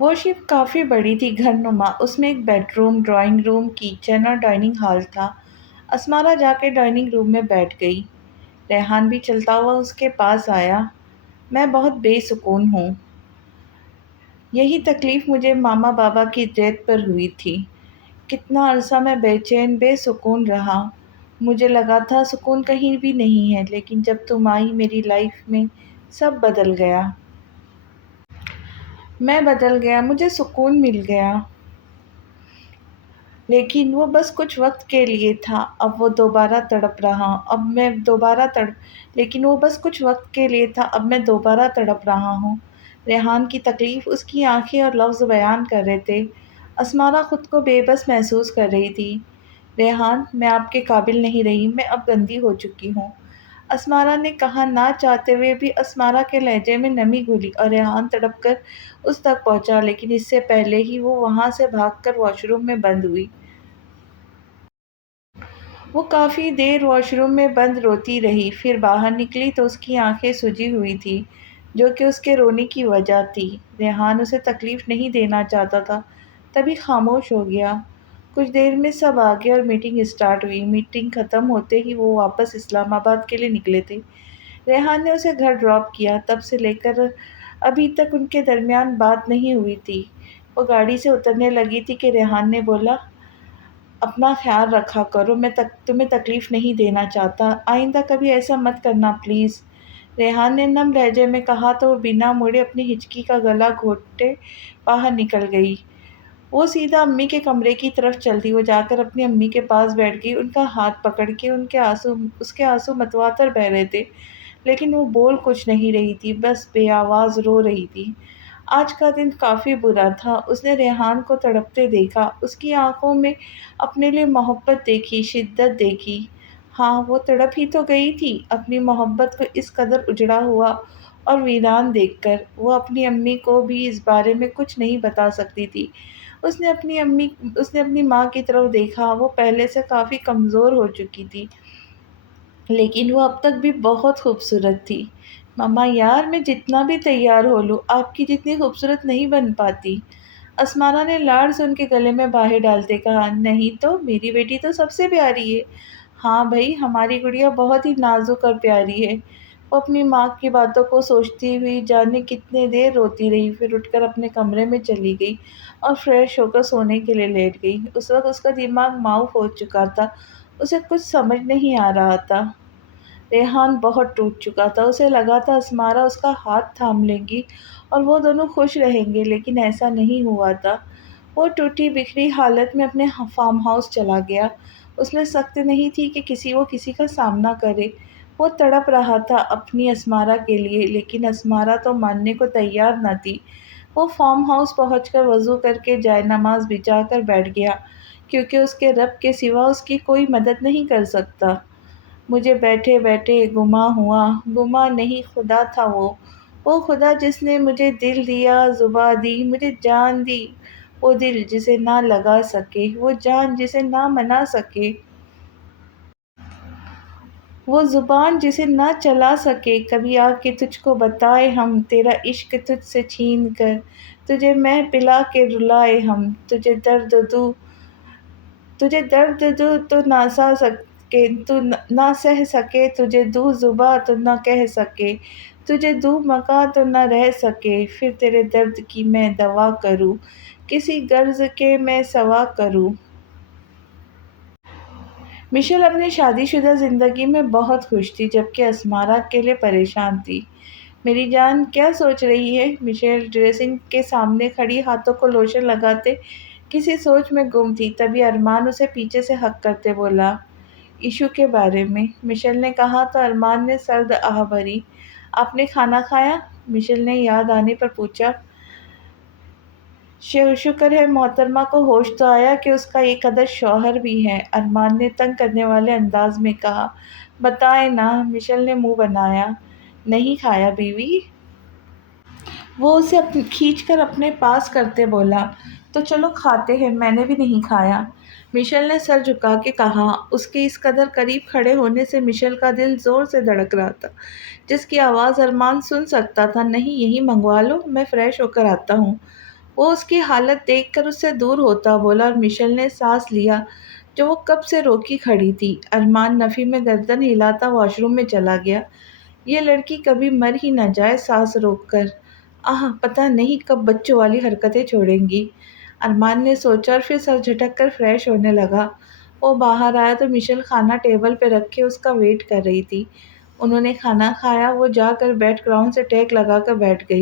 وہ شپ کافی بڑی تھی، گھر نما۔ اس میں ایک bed room, drawing room, kitchen اور ڈائننگ ہال تھا۔ اسمارا جا کے ڈائننگ روم میں بیٹھ گئی۔ ریحان بھی چلتا ہوا اس کے پاس آیا۔ میں بہت بے سکون ہوں۔ یہی تکلیف مجھے ماما بابا کی ڈیتھ پر ہوئی تھی۔ کتنا عرصہ میں بے چین بے سکون رہا۔ مجھے لگا تھا سکون کہیں بھی نہیں ہے، لیکن جب تم آئی میری لائف میں سب بدل گیا۔ میں بدل گیا، مجھے سکون مل گیا، لیکن وہ بس کچھ وقت کے لیے تھا۔ اب وہ دوبارہ تڑپ رہا اب میں دوبارہ تڑپ لیکن وہ بس کچھ وقت کے لیے تھا، اب میں دوبارہ تڑپ رہا ہوں۔ ریحان کی تکلیف اس کی آنکھیں اور لفظ بیان کر رہے تھے۔ اسمارا خود کو بے بس محسوس کر رہی تھی۔ ریحان، میں آپ کے قابل نہیں رہی، میں اب گندی ہو چکی ہوں، اسمارا نے کہا۔ نہ چاہتے ہوئے بھی اسمارا کے لہجے میں نمی گھلی اور ریحان تڑپ کر اس تک پہنچا، لیکن اس سے پہلے ہی وہ وہاں سے بھاگ کر واش روم میں بند ہوئی۔ وہ کافی دیر واش روم میں بند روتی رہی، پھر باہر نکلی تو اس کی آنکھیں سجی ہوئی تھیں، جو کہ اس کے رونے کی وجہ تھی۔ ریحان اسے تکلیف نہیں دینا چاہتا تھا، تبھی خاموش ہو گیا۔ کچھ دیر میں سب آ گئے اور میٹنگ اسٹارٹ ہوئی۔ میٹنگ ختم ہوتے ہی وہ واپس اسلام آباد کے لیے نکلے تھے۔ ریحان نے اسے گھر ڈراپ کیا۔ تب سے لے کر ابھی تک ان کے درمیان بات نہیں ہوئی تھی۔ وہ گاڑی سے اترنے لگی تھی کہ ریحان نے بولا، اپنا خیال رکھا کرو، میں تمہیں تکلیف نہیں دینا چاہتا، آئندہ کبھی ایسا مت کرنا پلیز۔ ریحان نے نم لہجے میں کہا تو وہ بنا مڑے اپنی ہچکی کا گلا گھونٹے باہر نکل گئی۔ وہ سیدھا امی کے کمرے کی طرف چل دی۔ وہ جا کر اپنی امی کے پاس بیٹھ گئی، ان کا ہاتھ پکڑ کے۔ اس کے آنسو متواتر بہہ رہے تھے، لیکن وہ بول کچھ نہیں رہی تھی، بس بے آواز رو رہی تھی۔ آج کا دن کافی برا تھا۔ اس نے ریحان کو تڑپتے دیکھا، اس کی آنکھوں میں اپنے لیے محبت دیکھی، شدت دیکھی۔ ہاں، وہ تڑپ ہی تو گئی تھی، اپنی محبت کو اس قدر اجڑا ہوا اور ویران دیکھ کر۔ وہ اپنی امی کو بھی اس بارے میں کچھ نہیں بتا سکتی تھی۔ اس نے اپنی ماں کی طرف دیکھا، وہ پہلے سے کافی کمزور ہو چکی تھی، لیکن وہ اب تک بھی بہت خوبصورت تھی۔ ماما یار، میں جتنا بھی تیار ہو لوں، آپ کی جتنی خوبصورت نہیں بن پاتی، اسمارا نے لاڑ سے ان کے گلے میں باہیں ڈالتے کہا۔ نہیں تو، میری بیٹی تو سب سے پیاری ہے۔ ہاں بھائی، ہماری گڑیا بہت ہی نازک اور پیاری ہے۔ وہ اپنی ماں کی باتوں کو سوچتی ہوئی جانے کتنے دیر روتی رہی، پھر اٹھ کر اپنے کمرے میں چلی گئی اور فریش ہو کر سونے کے لیے لیٹ گئی۔ اس وقت اس کا دماغ معاف ہو چکا تھا، اسے کچھ سمجھ نہیں آ رہا تھا۔ ریحان بہت ٹوٹ چکا تھا، اسے لگا تھا اسمارا اس کا ہاتھ تھام لے گی اور وہ دونوں خوش رہیں گے، لیکن ایسا نہیں ہوا تھا۔ وہ ٹوٹی بکھری حالت میں اپنے فارم ہاؤس چلا گیا۔ اس میں سخت نہیں تھی کہ وہ کسی کا سامنا کرے۔ وہ تڑپ رہا تھا اپنی اسمارا کے لیے، لیکن اسمارا تو ماننے کو تیار نہ تھی۔ وہ فارم ہاؤس پہنچ کر وضو کر کے جائے نماز بچھا کر بیٹھ گیا، کیونکہ اس کے رب کے سوا اس کی کوئی مدد نہیں کر سکتا۔ مجھے بیٹھے بیٹھے گماں ہوا، گماں نہیں خدا تھا وہ خدا جس نے مجھے دل دیا، زباں دی، مجھے جان دی، وہ دل جسے نہ لگا سکے، وہ جان جسے نہ منا سکے، وہ زبان جسے نہ چلا سکے۔ کبھی آ کے تجھ کو بتائے ہم، تیرا عشق تجھ سے چھین کر، تجھے مہ پلا کے رلائے ہم، تجھے درد دوں تو نہ سہ سکے، تجھے دوں زباں تو نہ کہہ سکے، تجھے دوں مکاں تو نہ رہ سکے، پھر تیرے درد کی میں دوا کروں، کسی غرض کے میں سوا کروں۔ مشیل اپنی شادی شدہ زندگی میں بہت خوش تھی، جبکہ اسمارا اکیلے پریشان تھی۔ میری جان کیا سوچ رہی ہے؟ مشیل ڈریسنگ کے سامنے کھڑی ہاتھوں کو لوشن لگاتے کسی سوچ میں گم تھی، تبھی ارمان اسے پیچھے سے ہگ کرتے بولا، ایشو کے بارے میں۔ مشیل نے کہا تو ارمان نے سرد آہ بھری۔ آپ نے کھانا کھایا؟ مشیل نے یاد آنے پر پوچھا۔ شکر ہے محترمہ کو ہوش تو آیا کہ اس کا ایک عدد شوہر بھی ہے، ارمان نے تنگ کرنے والے انداز میں کہا۔ بتائیں نا، مشیل نے منہ بنایا۔ نہیں کھایا بیوی؟ وہ اسے کھینچ کر اپنے پاس کرتے بولا۔ تو چلو کھاتے ہیں، میں نے بھی نہیں کھایا، مشیل نے سر جھکا کے کہا۔ اس کے اس قدر قریب کھڑے ہونے سے مشیل کا دل زور سے دھڑک رہا تھا، جس کی آواز ارمان سن سکتا تھا۔ نہیں، یہی منگوا لو، میں فریش ہو کر آتا ہوں۔ وہ اس کی حالت دیکھ کر اس سے دور ہوتا بولا اور مشل نے سانس لیا جو وہ کب سے روکی کھڑی تھی۔ ارمان نفی میں گردن ہلاتا واش روم میں چلا گیا۔ یہ لڑکی کبھی مر ہی نہ جائے سانس روک کر۔ پتہ نہیں کب بچوں والی حرکتیں چھوڑیں گی، ارمان نے سوچا اور پھر سر جھٹک کر فریش ہونے لگا۔ وہ باہر آیا تو مشل کھانا ٹیبل پہ رکھ کے اس کا ویٹ کر رہی تھی۔ انہوں نے کھانا کھایا، وہ جا کر بیڈ گراؤنڈ سے ٹیک لگا کر بیٹھ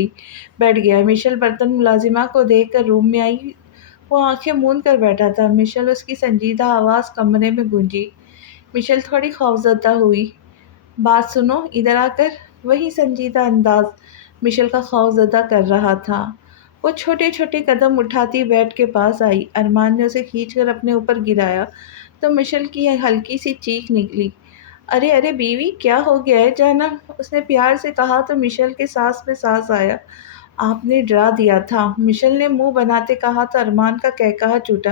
گیا۔ مشل برتن ملازمہ کو دیکھ کر روم میں آئی۔ وہ آنکھیں موند کر بیٹھا تھا۔ مشل، اس کی سنجیدہ آواز کمرے میں گونجی۔ مشل تھوڑی خوفزدہ ہوئی۔ بات سنو ادھر آ کر۔ وہی سنجیدہ انداز مشل کا خوفزدہ کر رہا تھا۔ وہ چھوٹے چھوٹے قدم اٹھاتی بیڈ کے پاس آئی۔ ارمان نے اسے کھینچ کر اپنے اوپر گرایا تو مشل کی ہلکی سی چیخ نکلی۔ ارے ارے بیوی، کیا ہو گیا ہے جانم؟ اس نے پیار سے کہا تو مشل کے سانس میں سانس آیا۔ آپ نے ڈرا دیا تھا، مشل نے منہ بناتے کہا تو ارمان کا قہقہا چھوٹا۔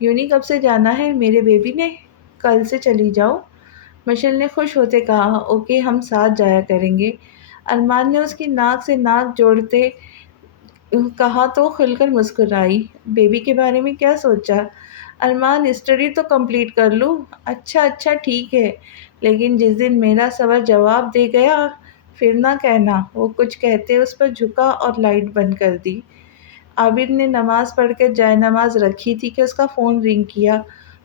یونی کب سے جانا ہے میرے بیبی نے؟ کل سے چلی جاؤ، مشل نے خوش ہوتے کہا۔ اوکے، ہم ساتھ جایا کریں گے، ارمان نے اس کی ناک سے ناک جوڑتے کہا تو کھل کر مسکرائی۔ بیبی کے بارے میں کیا سوچا؟ ارمان، اسٹڈی تو کمپلیٹ کر لوں۔ اچھا ٹھیک ہے، لیکن جس دن میرا صبر جواب دے گیا پھر نہ کہنا۔ وہ کچھ کہتے اس پر جھکا اور لائٹ بند کر دی۔ عابد نے نماز پڑھ کر جائے نماز رکھی تھی کہ اس کا فون رنگ کیا۔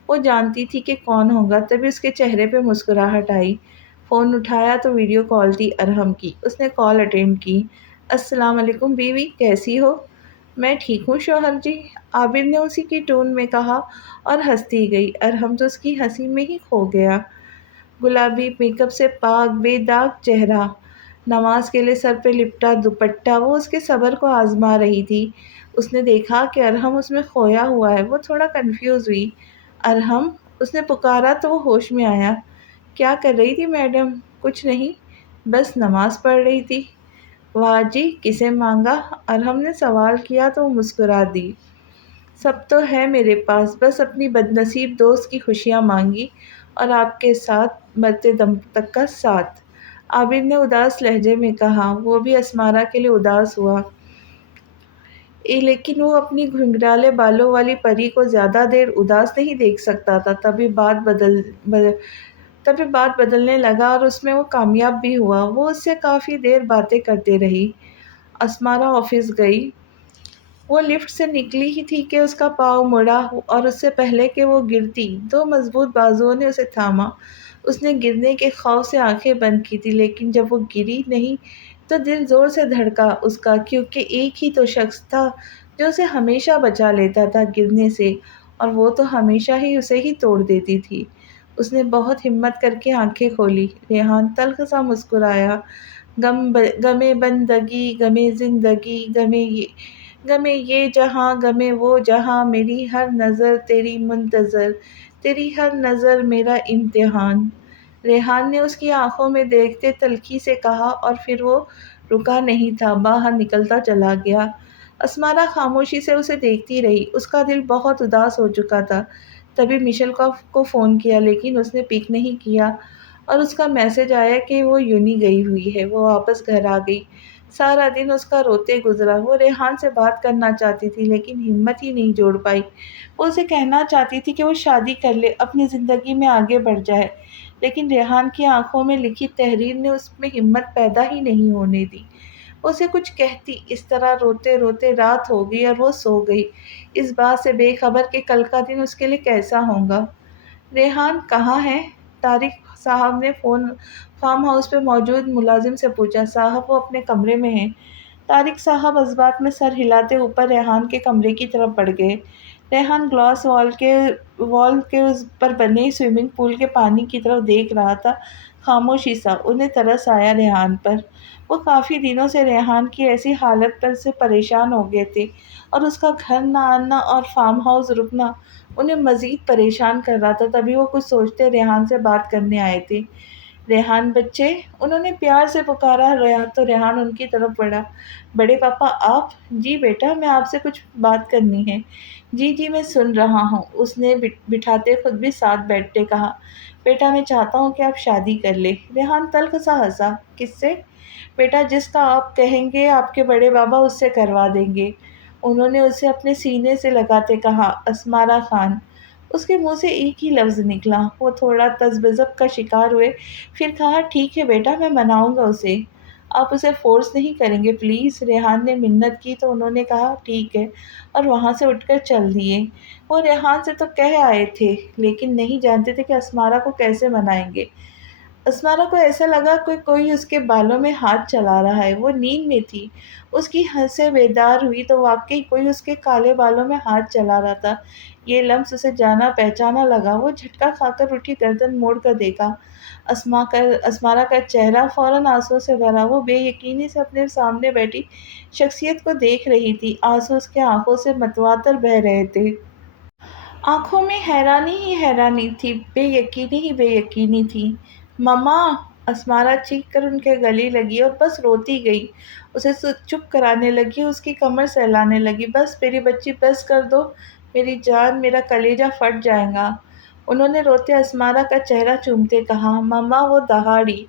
وہ جانتی تھی کہ کون ہوگا، تبھی اس کے چہرے پہ مسکراہٹ آئی۔ فون اٹھایا تو ویڈیو کال تھی ارحم کی۔ اس نے کال اٹینڈ کی۔ السلام علیکم بیوی، کیسی ہو؟ میں ٹھیک ہوں شوہر جی، عابد نے اسی کی ٹون میں کہا اور ہنستی گئی۔ ارحم تو اس کی ہنسی میں ہی کھو گیا۔ گلابی میک اپ سے پاک بے داغ چہرہ، نماز کے لیے سر پہ لپٹا دوپٹہ، وہ اس کے صبر کو آزما رہی تھی۔ اس نے دیکھا کہ ارحم اس میں کھویا ہوا ہے۔ وہ تھوڑا کنفیوز ہوئی۔ ارحم، اس نے پکارا تو وہ ہوش میں آیا۔ کیا کر رہی تھی میڈم؟ کچھ نہیں، بس نماز پڑھ رہی تھی۔ واہ جی، کسے مانگا؟ ارحم نے سوال کیا تو وہ مسکرا دی۔ سب تو ہے میرے پاس، بس اپنی بد نصیب دوست کی خوشیاں مانگی اور آپ کے ساتھ مرتے دم تک کا ساتھ، عابد نے اداس لہجے میں کہا۔ وہ بھی اسمارا کے لیے اداس ہوا، لیکن وہ اپنی گھنگھرالے بالوں والی پری کو زیادہ دیر اداس نہیں دیکھ سکتا تھا۔ تبھی بات بدلنے لگا اور اس میں وہ کامیاب بھی ہوا۔ وہ اس سے کافی دیر باتیں کرتے رہی۔ اسمارا آفس گئی۔ وہ لفٹ سے نکلی ہی تھی کہ اس کا پاؤں مڑا اور اس سے پہلے کہ وہ گرتی، دو مضبوط بازوؤں نے اسے تھاما۔ اس نے گرنے کے خوف سے آنکھیں بند کی تھی، لیکن جب وہ گری نہیں تو دل زور سے دھڑکا اس کا، کیونکہ ایک ہی تو شخص تھا جو اسے ہمیشہ بچا لیتا تھا گرنے سے، اور وہ تو ہمیشہ ہی اسے ہی توڑ دیتی تھی۔ اس نے بہت ہمت کر کے آنکھیں کھولی۔ ریحان تلخ سا مسکرایا۔ غمِ بندگی، غمِ زندگی، غمِ یہ جہاں، غمِ وہ جہاں، میری ہر نظر تیری منتظر، تیری ہر نظر میرا امتحان، ریحان نے اس کی آنکھوں میں دیکھتے تلخی سے کہا، اور پھر وہ رکا نہیں تھا، باہر نکلتا چلا گیا۔ اسمارا خاموشی سے اسے دیکھتی رہی۔ اس کا دل بہت اداس ہو چکا تھا۔ تبھی مشل کو فون کیا، لیکن اس نے پک نہیں کیا، اور اس کا میسج آیا کہ وہ یونی گئی ہوئی ہے۔ وہ واپس گھر آ گئی۔ سارا دن اس کا روتے گزرا۔ وہ ریحان سے بات کرنا چاہتی تھی، لیکن ہمت ہی نہیں جوڑ پائی۔ وہ اسے کہنا چاہتی تھی کہ وہ شادی کر لے، اپنی زندگی میں آگے بڑھ جائے، لیکن ریحان کی آنکھوں میں لکھی تحریر نے اس میں ہمت پیدا ہی نہیں ہونے دی۔ وہ اسے کچھ کہتی، اس طرح روتے روتے رات ہو گئی اور وہ سو گئی، اس بات سے بے خبر کہ کل کا دن اس کے لیے کیسا ہوگا۔ ریحان کہاں ہے؟ طارق صاحب نے فارم ہاؤس پہ موجود ملازم سے پوچھا۔ صاحب، وہ اپنے کمرے میں ہیں۔ طارق صاحب اس بات میں سر ہلاتے اوپر ریحان کے کمرے کی طرف بڑھ گئے۔ ریحان گلاس وال کے اس پر بنے سوئمنگ پول کے پانی کی طرف دیکھ رہا تھا، خاموشی سا۔ انہیں ترس آیا ریحان پر۔ وہ کافی دنوں سے ریحان کی ایسی حالت پر سے پریشان ہو گئے تھے، اور اس کا گھر نہ آنا اور فارم ہاؤس رکنا انہیں مزید پریشان کر رہا تھا۔ تبھی وہ کچھ سوچتے ریحان سے بات کرنے آئے تھے۔ ریحان بچے، انہوں نے پیار سے پکارا تو ریحان ان کی طرف بڑھا۔ بڑے پاپا آپ؟ جی بیٹا، میں آپ سے کچھ بات کرنی ہے۔ جی میں سن رہا ہوں، اس نے بٹھاتے خود بھی ساتھ بیٹھتے کہا۔ بیٹا، میں چاہتا ہوں کہ آپ شادی کر لیں۔ ریحان تلخ سا ہنسا۔ کس سے؟ بیٹا، جس کا آپ کہیں گے آپ کے بڑے بابا اس سے کروا دیں گے۔ انہوں نے اسے اپنے سینے سے لگاتے کہا، اسمارا خان۔ اس کے منہ سے ایک ہی لفظ نکلا۔ وہ تھوڑا تذبذب کا شکار ہوئے، پھر کہا، ٹھیک ہے بیٹا، میں مناؤں گا اسے۔ آپ اسے فورس نہیں کریں گے پلیز؟ ریحان نے منت کی تو انہوں نے کہا، ٹھیک ہے، اور وہاں سے اٹھ کر چل دیے۔ وہ ریحان سے تو کہہ آئے تھے، لیکن نہیں جانتے تھے کہ اسمارا کو کیسے منائیں گے۔ اسمارا کو ایسا لگا کہ کوئی اس کے بالوں میں ہاتھ چلا رہا ہے۔ وہ نیند میں تھی۔ اس کی سے بیدار ہوئی تو واقعی کوئی اس کے کالے بالوں میں ہاتھ چلا رہا تھا۔ یہ لمس اسے جانا پہچانا لگا۔ وہ جھٹکا کھا کر اٹھی، گردن موڑ کر دیکھا۔ اسمارا کا چہرہ فوراً آنسوؤں سے بھرا۔ وہ بے یقینی سے اپنے سامنے بیٹھی شخصیت کو دیکھ رہی تھی۔ آنسو اس کے آنکھوں سے متواتر بہہ رہے تھے۔ آنکھوں میں حیرانی ہی حیرانی تھی، بے یقینی ہی بے یقینی تھی۔ مما! اسمارا چیخ کر ان کے گلے لگی اور بس روتی گئی۔ اسے چپ کرانے لگی، اس کی کمر سہلانے لگی۔ بس میری بچی، بس کر دو میری جان، میرا کلیجہ پھٹ جائے گا۔ انہوں نے روتے اسمارا کا چہرہ چومتے کہا، مما! وہ دہاڑی۔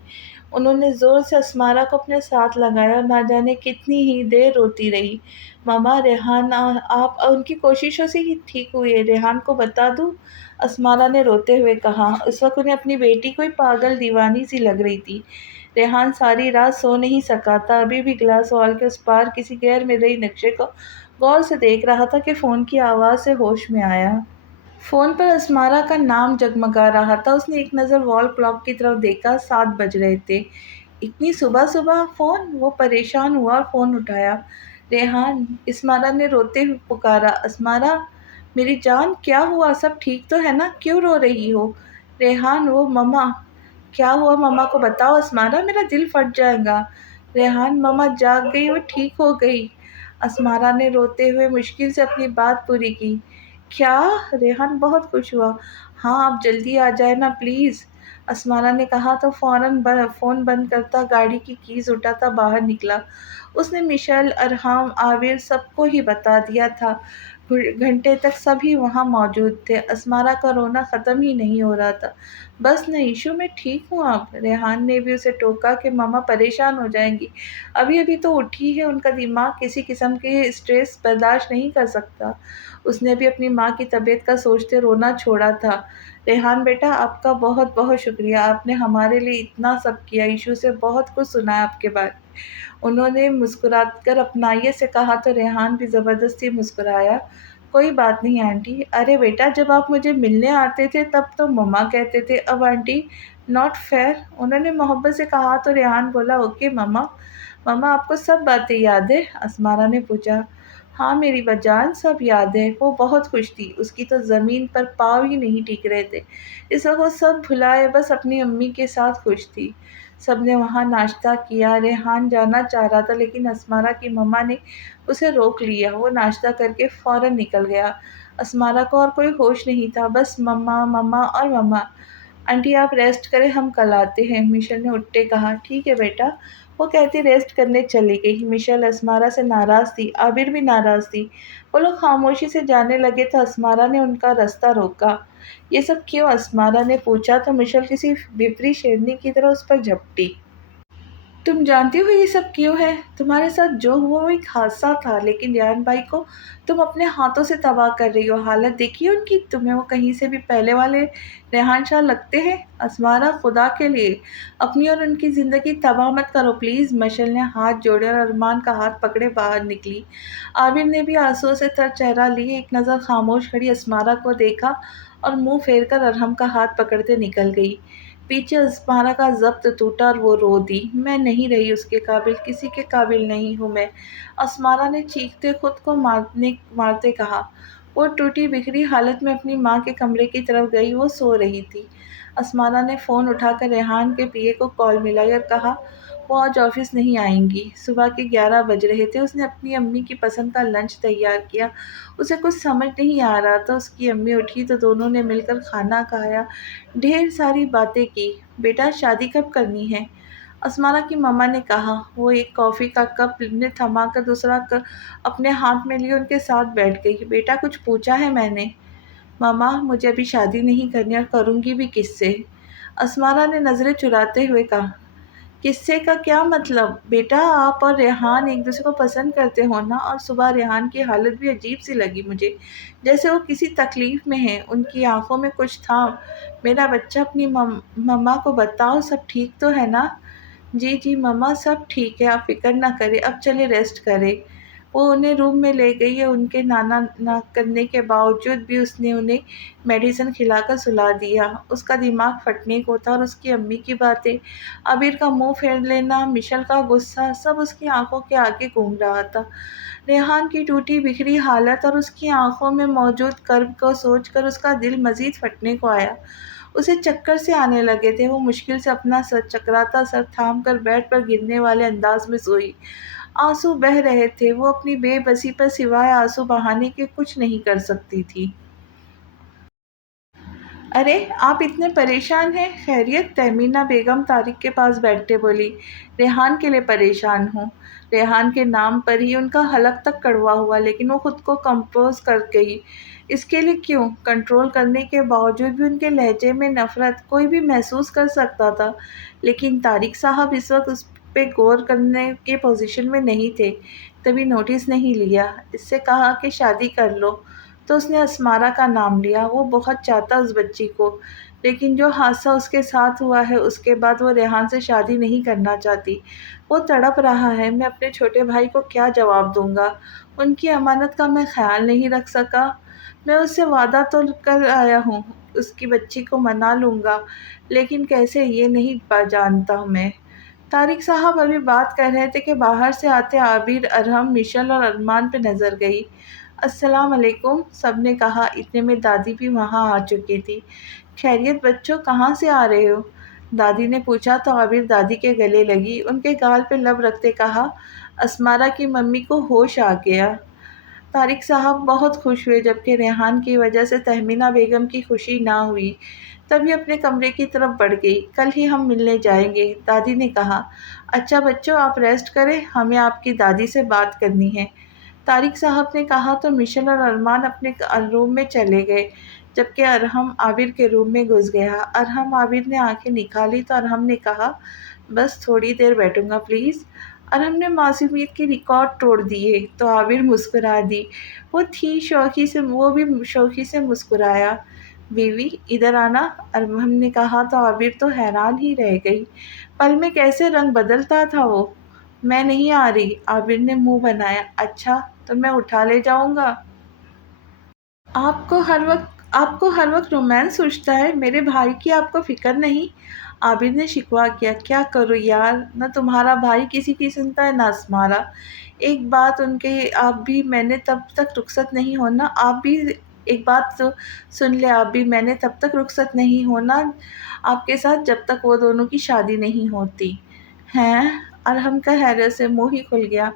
انہوں نے زور سے اسمارا کو اپنے ساتھ لگایا اور نہ جانے کتنی ہی دیر روتی رہی۔ مما، ریحان آپ ان کی کوششوں سے ہی ٹھیک ہوئی ہے، ریحان کو بتا دوں؟ اسمارا نے روتے ہوئے کہا۔ اس وقت انہیں اپنی بیٹی کوئی پاگل دیوانی سی لگ رہی تھی۔ ریحان ساری رات سو نہیں سکا تھا، ابھی بھی گلاس وال کے اس پار کسی غیر مرئی نقشے کو غور سے دیکھ رہا تھا کہ فون کی آواز سے ہوش میں آیا۔ فون پر اسمارا کا نام جگمگا رہا تھا۔ اس نے ایک نظر وال کلاک کی طرف دیکھا، 7 بج رہے تھے۔ اتنی صبح صبح فون؟ وہ پریشان ہوا اور فون اٹھایا۔ ریحان! اسمارا نے روتے ہوئے پکارا۔ اسمارا! میری جان، کیا ہوا؟ سب ٹھیک تو ہے نا؟ کیوں رو رہی ہو؟ ریحان! وہ مما! کیا ہوا مما کو بتاؤ اسمارا، میرا دل پھٹ جائے گا۔ ریحان! مما جاگ گئی، وہ ٹھیک ہو گئی۔ اسمارا نے روتے ہوئے مشکل سے اپنی بات پوری کی۔ کیا؟ ریحان بہت خوش ہوا۔ ہاں، آپ جلدی آ جائیں نا پلیز، اسمارا نے کہا تو فوراً فون بند کرتا، گاڑی کی کیز اٹھاتا باہر نکلا۔ اس نے مشیل، ارحم، عابر سب کو ہی بتا دیا تھا۔ گھنٹے تک سبھی وہاں موجود تھے۔ اسمارا کا رونا ختم ہی نہیں ہو رہا تھا۔ بس نہ ایشو، میں ٹھیک ہوں اب۔ ریحان نے بھی اسے ٹوکا کہ مما پریشان ہو جائیں گی، ابھی ابھی تو اٹھی ہے، ان کا دماغ کسی قسم کے اسٹریس برداشت نہیں کر سکتا۔ اس نے بھی اپنی ماں کی طبیعت کا سوچتے رونا چھوڑا تھا۔ ریحان بیٹا، آپ کا بہت بہت شکریہ، آپ نے ہمارے لیے اتنا سب کیا، ایشو سے بہت کچھ سنا ہے آپ کے بارے میں۔ انہوں نے مسکرا کر اپنائیت سے کہا تو ریحان بھی زبردستی مسکرایا۔ کوئی بات نہیں آنٹی۔ ارے بیٹا، جب آپ مجھے ملنے آتے تھے تب تو مما کہتے تھے، اب آنٹی، ناٹ فیئر۔ انہوں نے محبت سے کہا تو ریحان بولا، اوکے مما۔ مما، آپ کو سب باتیں یاد ہے؟ اسمارا نے پوچھا۔ ہاں میری جان، سب یاد ہے۔ وہ بہت خوش تھی، اس کی تو زمین پر پاؤں ہی نہیں ٹک رہے تھے۔ اس وقت وہ سب بھلائے بس اپنی امی کے ساتھ خوش تھی۔ سب نے وہاں ناشتہ کیا۔ ریحان جانا چاہ رہا تھا لیکن اسمارا کی مما نے اسے روک لیا۔ وہ ناشتہ کر کے فوراً نکل گیا۔ اسمارا کو اور کوئی ہوش نہیں تھا، بس مما مما اور مما۔ آنٹی آپ ریسٹ کریں، ہم کل آتے ہیں، مشیل نے اٹھتے کہا۔ ٹھیک ہے بیٹا، وہ کہتی ریسٹ کرنے چلی گئی۔ مشیل اسمارا سے ناراض تھی، عابر بھی ناراض تھی۔ وہ لوگ خاموشی سے جانے لگے تو اسمارا نے ان کا رستہ روکا۔ یہ سب کیوں؟ اسمارا نے پوچھا تو مشیل کسی بپری شیرنی کی طرح اس پر جھپٹی۔ تم جانتی ہو یہ سب کیوں ہے؟ تمہارے ساتھ جو ہوا وہ ایک حادثہ تھا، لیکن ریحان بھائی کو تم اپنے ہاتھوں سے تباہ کر رہی ہو۔ حالت دیکھی ان کی، تمہیں وہ کہیں سے بھی پہلے والے ریحان شاہ لگتے ہیں۔ اسمارا، خدا کے لیے اپنی اور ان کی زندگی تباہ مت کرو پلیز۔ مشیل نے ہاتھ جوڑے اور ارمان کا ہاتھ پکڑے باہر نکلی۔ عابر نے بھی آنسوؤں سے تر چہرہ لیے ایک نظر خاموش کھڑی اسمارا کو دیکھا اور منہ پھیر کر ارحم کا ہاتھ پکڑتے نکل گئی۔ پیچھے اسمارا کا ضبط ٹوٹا اور وہ رو دی۔ میں نہیں رہی اس کے قابل، کسی کے قابل نہیں ہوں میں، اسمارا نے چیختے خود کو مارتے کہا۔ وہ ٹوٹی بکھری حالت میں اپنی ماں کے کمرے کی طرف گئی، وہ سو رہی تھی۔ اسمارا نے فون اٹھا کر ریحان کے پی اے کو کال ملائی اور کہا، وہ آج آفس نہیں آئیں گی۔ صبح کے 11 بج رہے تھے۔ اس نے اپنی امی کی پسند کا لنچ تیار کیا۔ اسے کچھ سمجھ نہیں آ رہا تھا۔ اس کی امی اٹھی تو دونوں نے مل کر کھانا کھایا، ڈھیر ساری باتیں کی۔ بیٹا شادی کب کرنی ہے؟ اسمارا کی مما نے کہا۔ وہ ایک کافی کا کپ نے تھما کر دوسرا اپنے ہاتھ میں لیے ان کے ساتھ بیٹھ گئی۔ بیٹا کچھ پوچھا ہے میں نے؟ مما، مجھے ابھی شادی نہیں کرنی اور کروں گی بھی کس سے؟ اسمارا نے نظریں چراتے ہوئے کہا۔ قصے کا کیا مطلب؟ بیٹا آپ اور ریحان ایک دوسرے کو پسند کرتے ہو نا؟ اور صبح ریحان کی حالت بھی عجیب سی لگی مجھے، جیسے وہ کسی تکلیف میں ہے، ان کی آنکھوں میں کچھ تھا۔ میرا بچہ اپنی مما کو بتاؤ سب ٹھیک تو ہے نا؟ جی جی مما سب ٹھیک ہے، آپ فکر نہ کریں، اب چلے ریسٹ کرے۔ وہ انہیں روم میں لے گئی ہے، ان کے نانا نہ کرنے کے باوجود بھی اس نے انہیں میڈیسن کھلا کر سلا دیا۔ اس کا دماغ پھٹنے کو تھا، اور اس کی امی کی باتیں، عبیر کا منہ پھیر لینا، مشل کا غصہ، سب اس کی آنکھوں کے آگے گھوم رہا تھا۔ ریحان کی ٹوٹی بکھری حالت اور اس کی آنکھوں میں موجود کرب کو سوچ کر اس کا دل مزید پھٹنے کو آیا۔ اسے چکر سے آنے لگے تھے۔ وہ مشکل سے اپنا چکراتا سر تھام کر بیڈ پر گرنے والے انداز میں سوئی۔ آنسو بہہ رہے تھے۔ وہ اپنی بے بسی پر سوائے آنسو بہانے کے کچھ نہیں کر سکتی تھی۔ ارے آپ اتنے پریشان ہیں؟ خیریت؟ تہمینہ بیگم طارق کے پاس بیٹھتے بولی۔ ریحان کے لیے پریشان ہوں۔ ریحان کے نام پر ہی ان کا حلق تک کڑوا ہوا، لیکن وہ خود کو کمپوز کر گئی۔ اس کے لیے کیوں؟ کنٹرول کرنے کے باوجود بھی ان کے لہجے میں نفرت کوئی بھی محسوس کر سکتا تھا، لیکن طارق صاحب اس وقت اس پہ غور کرنے کے پوزیشن میں نہیں تھے۔ کبھی نوٹس نہیں لیا؟ اس سے کہا کہ شادی کر لو تو اس نے اسمارہ کا نام لیا۔ وہ بہت چاہتا اس بچی کو، لیکن جو حادثہ اس کے ساتھ ہوا ہے اس کے بعد وہ ریحان سے شادی نہیں کرنا چاہتی۔ وہ تڑپ رہا ہے۔ میں اپنے چھوٹے بھائی کو کیا جواب دوں گا؟ ان کی امانت کا میں خیال نہیں رکھ سکا۔ میں اس سے وعدہ تو کر آیا ہوں، اس کی بچی کو منا لوں گا، لیکن کیسے یہ نہیں جانتا میں۔ طارق صاحب ابھی بات کر رہے تھے کہ باہر سے آتے عابر، ارحم، مشل اور ارمان پہ نظر گئی۔ السلام علیکم سب نے کہا۔ اتنے میں دادی بھی وہاں آ چکی تھی۔ خیریت بچوں، کہاں سے آ رہے ہو؟ دادی نے پوچھا تو عابر دادی کے گلے لگی، ان کے گال پہ لب رکھتے کہا، اسمارہ کی ممی کو ہوش آ گیا۔ طارق صاحب بہت خوش ہوئے، جبکہ ریحان کی وجہ سے تہمینہ بیگم کی خوشی نہ ہوئی۔ تبھی اپنے کمرے کی طرف بڑھ گئی۔ کل ہی ہم ملنے جائیں گے، دادی نے کہا۔ اچھا بچوں آپ ریسٹ کریں، ہمیں آپ کی دادی سے بات کرنی ہے، طارق صاحب نے کہا تو مشل اور ارمان اپنے روم میں چلے گئے، جبکہ ارحم عابر کے روم میں گھس گیا۔ ارحم عابر نے آنکھیں نکالی تو ارحم نے کہا، بس تھوڑی دیر بیٹھوں گا پلیز۔ ارحم نے معصومیت کے ریکارڈ توڑ دیے تو عابر مسکرا دی۔ وہ بھی شوخی سے مسکرایا۔ بیوی ادھر آنا، ارحم نے کہا تو عابر تو حیران ہی رہ گئی۔ پل میں کیسے رنگ بدلتا تھا وہ۔ میں نہیں آ رہی، عابر نے منہ بنایا۔ اچھا تو میں اٹھا لے جاؤں گا؟ آپ کو ہر وقت رومانس سوچتا ہے، میرے بھائی کی آپ کو فکر نہیں؟ عابر نے شکوہ کیا۔ کیا کروں یار، نہ تمہارا بھائی کسی کی سنتا ہے نہ اسمارہ۔ ایک بات ان کے آپ بھی میں نے تب تک رخصت نہیں ہونا، آپ بھی ایک بات تو سن لے، آپ بھی میں نے تب تک رخصت نہیں ہونا آپ کے ساتھ جب تک وہ دونوں کی شادی نہیں ہوتی۔ ہیں؟ ارحم کا حیرت سے منہ ہی کھل گیا۔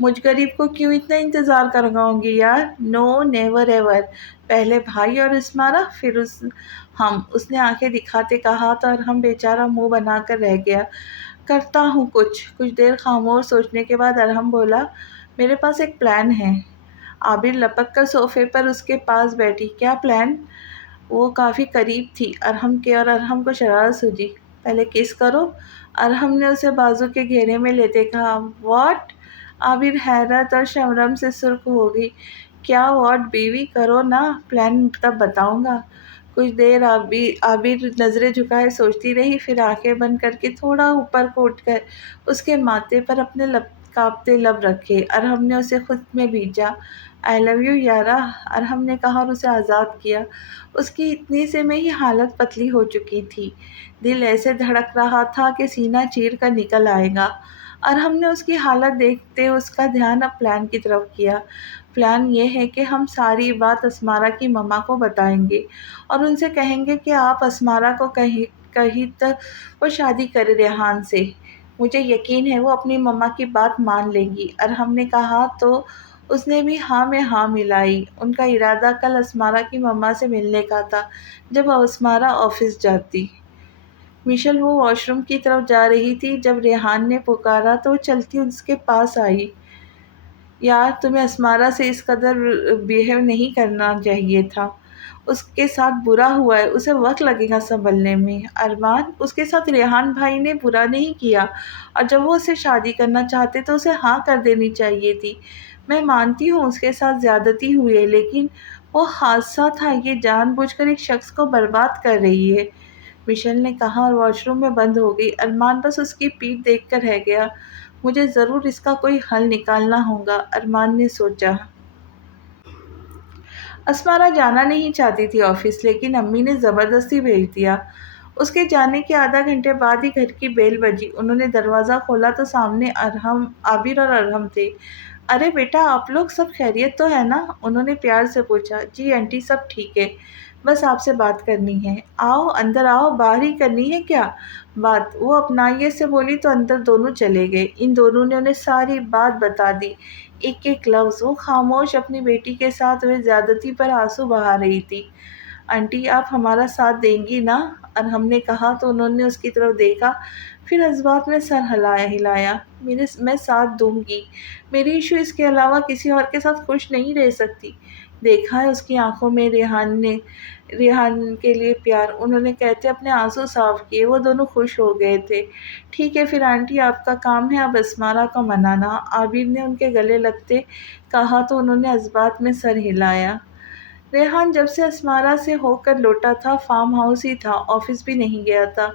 مجھ غریب کو کیوں اتنا انتظار کرواؤں گی یار؟ نو نیور ایور، پہلے بھائی اور اسمارہ پھر ہم، اس نے آنکھیں دکھاتے کہا تو ارحم بیچارہ منہ بنا کر رہ گیا۔ کرتا ہوں کچھ دیر خاموش سوچنے کے بعد ارحم بولا، میرے پاس ایک پلان ہے۔ عابر لپک کر صوفے پر اس کے پاس بیٹھی۔ کیا پلان؟ وہ کافی قریب تھی ارحم کے اور ارحم کو شرارت سوجی۔ پہلے کس کرو، ارحم نے اسے بازو کے گھیرے میں لیتے کہا۔ واٹ؟ عابر حیرت اور شرم سے سرخ ہو گئی۔ کیا واٹ بیوی، کرو نا، پلان تب بتاؤں گا۔ کچھ دیر عابر نظریں جھکائے سوچتی رہی، پھر آنکھیں بند کر کے تھوڑا اوپر کو اٹھ کر اس کے ماتھے پر اپنے کانپتے لب رکھے۔ ارحم نے اسے خود میں بھیجا۔ آئی لو یو یارا، ارحم نے کہا اور اسے آزاد کیا۔ اس کی اتنی سے میں ہی حالت پتلی ہو چکی تھی، دل ایسے دھڑک رہا تھا کہ سینہ چیر کر نکل آئے گا۔ ارحم نے اس کی حالت دیکھتے اس کا دھیان اب پلان کی طرف کیا۔ پلان یہ ہے کہ ہم ساری بات اسمارہ کی مما کو بتائیں گے اور ان سے کہیں گے کہ آپ اسمارہ کو کہیں تو وہ شادی کرے ریحان سے۔ مجھے یقین ہے وہ اپنی مما کی بات مان لیں گی۔ ارحم نے کہا تو اس نے بھی ہاں میں ہاں ملائی۔ ان کا ارادہ کل اسمارہ کی مما سے ملنے کا تھا جب اسمارہ آفس جاتی۔ مشل وہ واش روم کی طرف جا رہی تھی جب ریحان نے پکارا تو وہ چلتی اس کے پاس آئی۔ یار تمہیں اسمارہ سے اس قدر بیہیو نہیں کرنا چاہیے تھا۔ اس کے ساتھ برا ہوا ہے، اسے وقت لگے گا سنبھلنے میں۔ ارمان، اس کے ساتھ ریحان بھائی نے برا نہیں کیا، اور جب وہ اسے شادی کرنا چاہتے تو اسے ہاں کر دینی چاہیے تھی۔ میں مانتی ہوں اس کے ساتھ زیادتی ہوئی ہے، لیکن وہ حادثہ تھا، یہ جان بوجھ کر ایک شخص کو برباد کر رہی ہے، مشیل نے کہا اور واش روم میں بند ہو گئی۔ ارمان بس اس کی پیٹھ دیکھ کر رہ گیا۔ مجھے ضرور اس کا کوئی حل نکالنا ہوگا، ارمان نے سوچا۔ اسمارا جانا نہیں چاہتی تھی آفس، لیکن امی نے زبردستی بھیج دیا۔ اس کے جانے کے آدھا گھنٹے بعد ہی گھر کی بیل بجی۔ انہوں نے دروازہ کھولا تو سامنے عابر اور ارحم تھے۔ ارے بیٹا، آپ لوگ سب خیریت تو ہے نا؟ انہوں نے پیار سے پوچھا۔ جی آنٹی، سب ٹھیک ہے، بس آپ سے بات کرنی ہے۔ آؤ اندر آؤ، باہر ہی کرنی ہے کیا بات؟ وہ اپنائیت سے بولی تو اندر دونوں چلے گئے۔ ان دونوں نے انہیں ساری بات بتا دی، ایک ایک لفظ۔ وہ خاموش اپنی بیٹی کے ساتھ ہوئے زیادتی پر آنسو بہا رہی تھی۔ آنٹی، آپ ہمارا ساتھ دیں گی نا؟ ارحم نے کہا تو انہوں نے اس کی طرف دیکھا، پھر جذبات میں سر ہلایا۔ میں ساتھ دوں گی، میری ایشو اس کے علاوہ کسی اور کے ساتھ خوش نہیں رہ سکتی۔ دیکھا ہے اس کی آنکھوں میں ریحان کے لیے پیار، انہوں نے کہتے اپنے آنسو صاف کیے۔ وہ دونوں خوش ہو گئے تھے۔ ٹھیک ہے پھر آنٹی، آپ کا کام ہے اب اسمارا کو منانا، عابر نے ان کے گلے لگتے کہا تو انہوں نے جذبات میں سر ہلایا۔ ریحان جب سے اسمارا سے ہو کر لوٹا تھا، فارم ہاؤس ہی تھا، آفس بھی نہیں گیا تھا،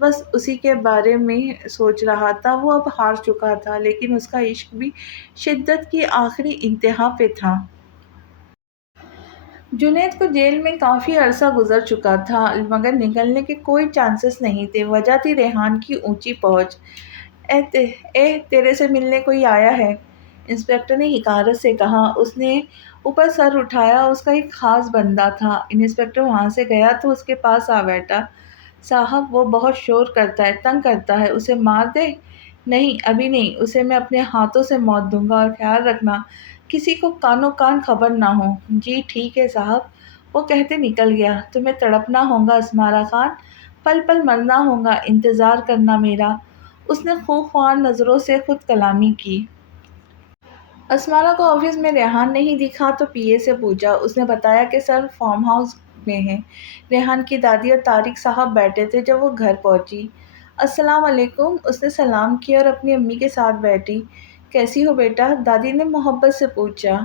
بس اسی کے بارے میں سوچ رہا تھا۔ وہ اب ہار چکا تھا، لیکن اس کا عشق بھی شدت کی آخری انتہا پہ تھا۔ جنید کو جیل میں کافی عرصہ گزر چکا تھا، مگر نکلنے کے کوئی چانسز نہیں تھے۔ وجہ تھی ریحان کی اونچی پہنچ۔ تیرے سے ملنے کوئی آیا ہے، انسپکٹر نے حقارت سے کہا۔ اس نے اوپر سر اٹھایا، اس کا ایک خاص بندہ تھا۔ انسپکٹر وہاں سے گیا تو اس کے پاس آ بیٹھا۔ صاحب، وہ بہت شور کرتا ہے، تنگ کرتا ہے، اسے مار دے؟ نہیں، ابھی نہیں، اسے میں اپنے ہاتھوں سے موت دوں گا، اور خیال رکھنا کسی کو کانوں کان خبر نہ ہو۔ جی ٹھیک ہے صاحب، وہ کہتے نکل گیا۔ تمہیں تڑپنا ہوگا اسمارا خان، پل پل مرنا ہوگا، انتظار کرنا میرا۔ اس نے خوخوار نظروں سے خود کلامی کی۔ اسمارا کو آفس میں ریحان نہیں دکھا تو پی اے سے پوچھا۔ اس نے بتایا کہ سر فارم ہاؤس میں ہیں۔ ریحان کی دادی اور طارق صاحب بیٹھے تھے جب وہ گھر پہنچی۔ السلام علیکم، اس نے سلام کیا اور اپنی امی کے ساتھ بیٹھی۔ کیسی ہو بیٹا؟ دادی نے محبت سے پوچھا۔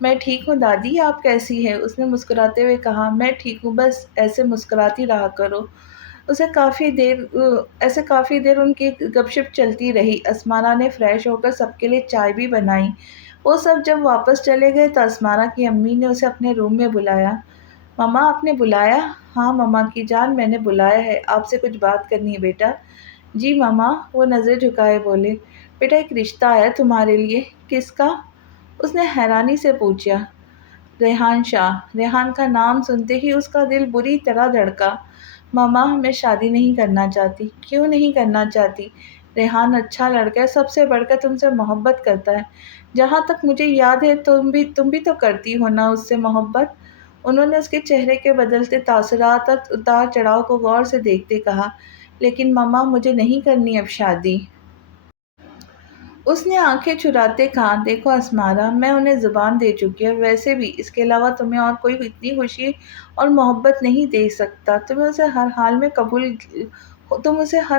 میں ٹھیک ہوں دادی، آپ کیسی ہیں؟ اس نے مسکراتے ہوئے کہا۔ میں ٹھیک ہوں، بس ایسے مسکراتی رہا کرو۔ ایسے کافی دیر ان کی گپ شپ چلتی رہی۔ اسمارا نے فریش ہو کر سب کے لیے چائے بھی بنائی۔ وہ سب جب واپس چلے گئے تو اسمارا کی امی نے اسے اپنے روم میں بلایا۔ مما، آپ نے بلایا؟ ہاں مما کی جان، میں نے بلایا ہے، آپ سے کچھ بات کرنی ہے بیٹا۔ جی مما، وہ نظر جھکائے بولے۔ بیٹا، ایک رشتہ آیا تمہارے لیے۔ کس کا؟ اس نے حیرانی سے پوچھا۔ ریحان شاہ۔ ریحان کا نام سنتے ہی اس کا دل بری طرح دھڑکا۔ مما، میں شادی نہیں کرنا چاہتی۔ کیوں نہیں کرنا چاہتی؟ ریحان اچھا لڑکا ہے، سب سے بڑھ کر تم سے محبت کرتا ہے۔ جہاں تک مجھے یاد ہے تم بھی تو کرتی ہو نا اس سے محبت؟ انہوں نے اس کے چہرے کے بدلتے تاثرات اور اتار چڑھاؤ کو غور سے دیکھتے کہا۔ لیکن مما، مجھے نہیں کرنی اب شادی۔ اس نے آنکھیں چراتے کہا۔ دیکھو اسمارا، میں انہیں زبان دے چکی ہوں، ویسے بھی اس کے علاوہ تمہیں اور کوئی اتنی خوشی اور محبت نہیں دے سکتا۔ تم اسے ہر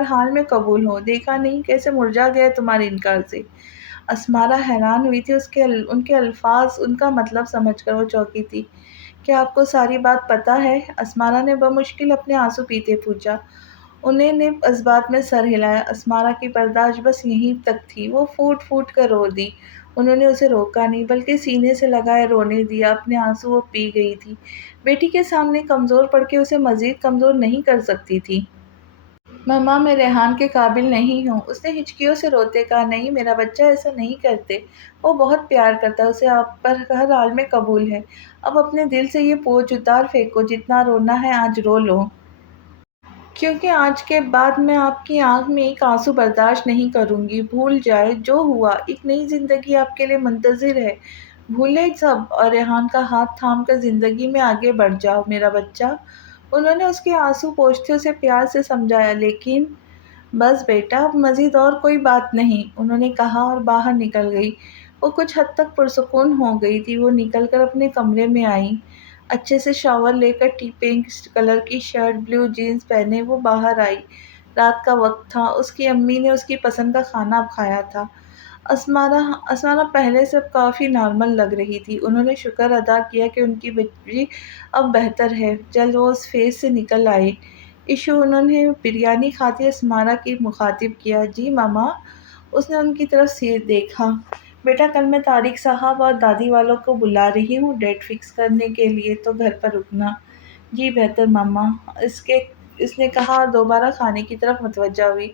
حال میں قبول ہو۔ دیکھا نہیں کیسے مرجھا گیا تمہارے انکار سے؟ اسمارا حیران ہوئی تھی، ان کے الفاظ، ان کا مطلب سمجھ کر وہ چونکی تھی۔ کیا آپ کو ساری بات پتہ ہے؟ اسمارا نے بمشکل اپنے آنسو پیتے پوچھا۔ انہیں نے جذبات میں سر ہلایا۔ اسمارا کی برداشت بس یہیں تک تھی، وہ پھوٹ پھوٹ کر رو دی۔ انہوں نے اسے روکا نہیں، بلکہ سینے سے لگائے رونے دیا۔ اپنے آنسو وہ پی گئی تھی، بیٹی کے سامنے کمزور پڑ کے اسے مزید کمزور نہیں کر سکتی تھی۔ مما، میں ریحان کے قابل نہیں ہوں، اس نے ہچکیوں سے روتے کہا۔ نہیں میرا بچہ، ایسا نہیں کرتے، وہ بہت پیار کرتا ہے، اسے آپ پر ہر حال میں قبول ہے۔ اب اپنے دل سے یہ بوجھ اتار پھینکو، جتنا رونا ہے آج رو لو۔ کیونکہ آج کے بعد میں آپ کی آنکھ میں ایک آنسو برداشت نہیں کروں گی۔ بھول جائے جو ہوا، ایک نئی زندگی آپ کے لیے منتظر ہے، بھولے سب اور ریحان کا ہاتھ تھام کر زندگی میں آگے بڑھ جاؤ میرا بچہ۔ انہوں نے اس کے آنسو پوچھتے اسے پیار سے سمجھایا۔ لیکن بس بیٹا، اب مزید اور کوئی بات نہیں، انہوں نے کہا اور باہر نکل گئی۔ وہ کچھ حد تک پرسکون ہو گئی تھی۔ وہ نکل کر اپنے کمرے میں آئی۔ اچھے سے شاور لے کر ٹی پنک کلر کی شرٹ بلیو جینز پہنے وہ باہر آئی۔ رات کا وقت تھا، اس کی امی نے اس کی پسند کا کھانا کھایا تھا۔ اسمارا پہلے سے کافی نارمل لگ رہی تھی۔ انہوں نے شکر ادا کیا کہ ان کی بچی اب بہتر ہے۔ جلد وہ اس فیز سے نکل آئے۔ ایشو انہوں نے بریانی کھاتے اسمارا کی مخاطب کیا۔ جی ماما۔ اس نے ان کی طرف سے دیکھا۔ بیٹا کل میں طارق صاحب اور دادی والوں کو بلا رہی ہوں ڈیٹ فکس کرنے کے لیے، تو گھر پر رکنا۔ جی بہتر ماما، اس نے کہا اور دوبارہ کھانے کی طرف متوجہ ہوئی۔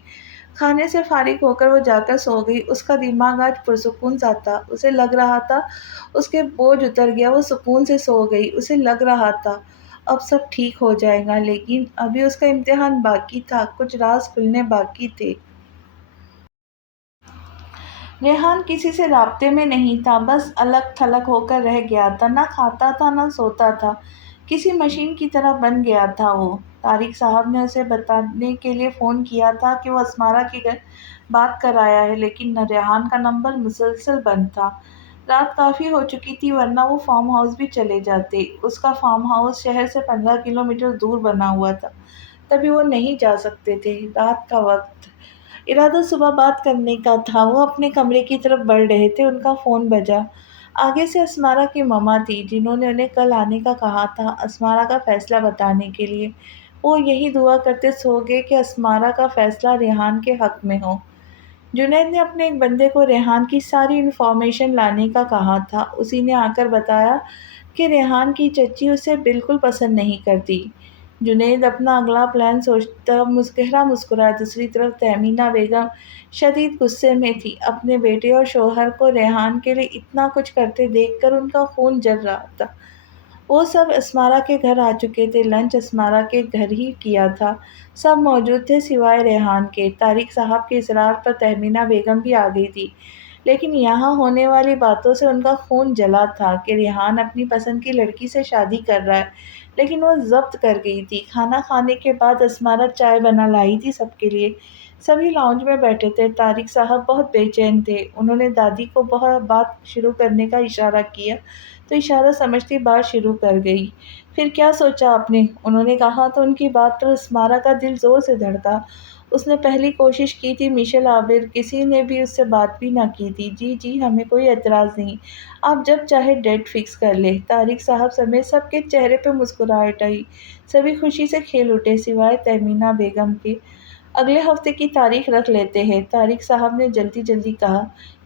کھانے سے فارغ ہو کر وہ جا کر سو گئی۔ اس کا دماغ آج پرسکون سا تھا۔ اسے لگ رہا تھا اس کے بوجھ اتر گیا، وہ سکون سے سو گئی۔ اسے لگ رہا تھا اب سب ٹھیک ہو جائے گا، لیکن ابھی اس کا امتحان باقی تھا، کچھ راز کھلنے باقی تھے۔ ریحان کسی سے رابطے میں نہیں تھا، بس الگ تھلگ ہو کر رہ گیا تھا، نہ کھاتا تھا نہ سوتا تھا، کسی مشین کی طرح بن گیا تھا وہ۔ طارق صاحب نے اسے بتانے کے لیے فون کیا تھا کہ وہ اسمارا کے گھر بات کر آیا ہے، لیکن ریحان کا نمبر مسلسل بند تھا۔ رات کافی ہو چکی تھی ورنہ وہ فارم ہاؤس بھی چلے جاتے۔ اس کا فارم ہاؤس شہر سے 15 کلومیٹر دور بنا ہوا تھا، تبھی وہ نہیں جا سکتے تھے۔ رات کا وقت، ارادہ صبح بات کرنے کا تھا۔ وہ اپنے کمرے کی طرف بڑھ رہے تھے، ان کا فون بجا۔ آگے سے اسمارا کی ماما تھی، جنہوں نے انہیں کل آنے کا کہا تھا اسمارا کا فیصلہ بتانے کے لیے۔ وہ یہی دعا کرتے سو گئے کہ اسمارا کا فیصلہ ریحان کے حق میں ہو۔ جنید نے اپنے ایک بندے کو ریحان کی ساری انفارمیشن لانے کا کہا تھا۔ اسی نے آ کر بتایا کہ ریحان کی چچی اسے بالکل پسند نہیں کرتی۔ جنید اپنا اگلا پلان سوچتا گہرا مسکرایا۔ دوسری طرف تہمینہ بیگم شدید غصے میں تھی۔ اپنے بیٹے اور شوہر کو ریحان کے لیے اتنا کچھ کرتے دیکھ کر ان کا خون جل رہا تھا۔ وہ سب اسمارا کے گھر آ چکے تھے، لنچ اسمارا کے گھر ہی کیا تھا، سب موجود تھے سوائے ریحان کے۔ طارق صاحب کے اصرار پر تہمینہ بیگم بھی آ گئی تھی، لیکن یہاں ہونے والی باتوں سے ان کا خون جلا تھا کہ ریحان اپنی پسند کی لڑکی سے شادی کر رہا ہے، لیکن وہ ضبط کر گئی تھی۔ کھانا کھانے کے بعد اسمارا چائے بنا لائی تھی سب کے لیے۔ سبھی لاؤنج میں بیٹھے تھے۔ طارق صاحب بہت بے چین تھے۔ انہوں نے دادی کو بات شروع کرنے کا اشارہ کیا تو اشارہ سمجھتی بات شروع کر گئی۔ پھر کیا سوچا آپ نے؟ انہوں نے کہا تو ان کی بات پر اسمارا کا دل زور سے دھڑکا۔ اس نے پہلی کوشش کی تھی میشل عابر، کسی نے بھی اس سے بات بھی نہ کی تھی۔ جی جی ہمیں کوئی اعتراض نہیں، آپ جب چاہے ڈیٹ فکس کر لیں۔ طارق صاحب سمیت سب کے چہرے پہ مسکراہٹ آئی، سبھی خوشی سے کھیل اٹھے سوائے تہمینہ بیگم کے۔ اگلے ہفتے کی تاریخ رکھ لیتے ہیں، طارق صاحب نے جلدی جلدی کہا۔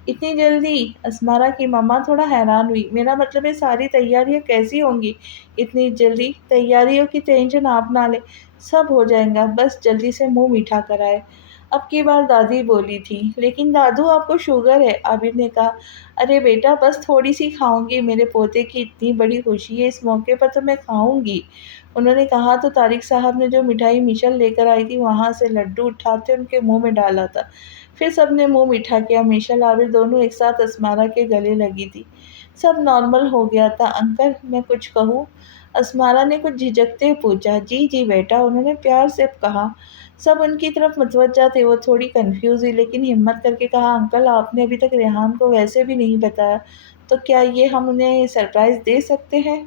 اتنی جلدی؟ اسمارا کی ماما تھوڑا حیران ہوئی۔ میرا مطلب ہے ساری تیاریاں کیسی ہوں گی اتنی جلدی؟ تیاریوں کی ٹینشن آپ نہ لیں، سب ہو جائے گا، بس جلدی سے منہ میٹھا کرائے۔ اب کی بار دادی بولی تھی۔ لیکن دادو آپ کو شوگر ہے، عابر نے کہا۔ ارے بیٹا بس تھوڑی سی کھاؤں گی، میرے پوتے کی اتنی بڑی خوشی ہے، اس موقع پر تو میں کھاؤں گی، انہوں نے کہا تو طارق صاحب نے جو مٹھائی میشل لے کر آئی تھی وہاں سے لڈو اٹھاتے ان کے منہ میں ڈالا تھا۔ پھر سب نے منہ میٹھا کیا۔ میشل عابر دونوں ایک ساتھ اسمارا کے گلے لگی تھی۔ سب نارمل ہو گیا تھا۔ انکل میں کچھ کہوں؟ اسمارا نے کچھ جھجکتے ہوئے پوچھا۔ جی جی بیٹا، انہوں نے پیار سے کہا۔ سب ان کی طرف متوجہ تھے۔ وہ تھوڑی کنفیوز ہوئی لیکن ہمت کر کے کہا، انکل آپ نے ابھی تک ریحان کو ویسے بھی نہیں بتایا، تو کیا یہ ہم انہیں سرپرائز دے سکتے ہیں؟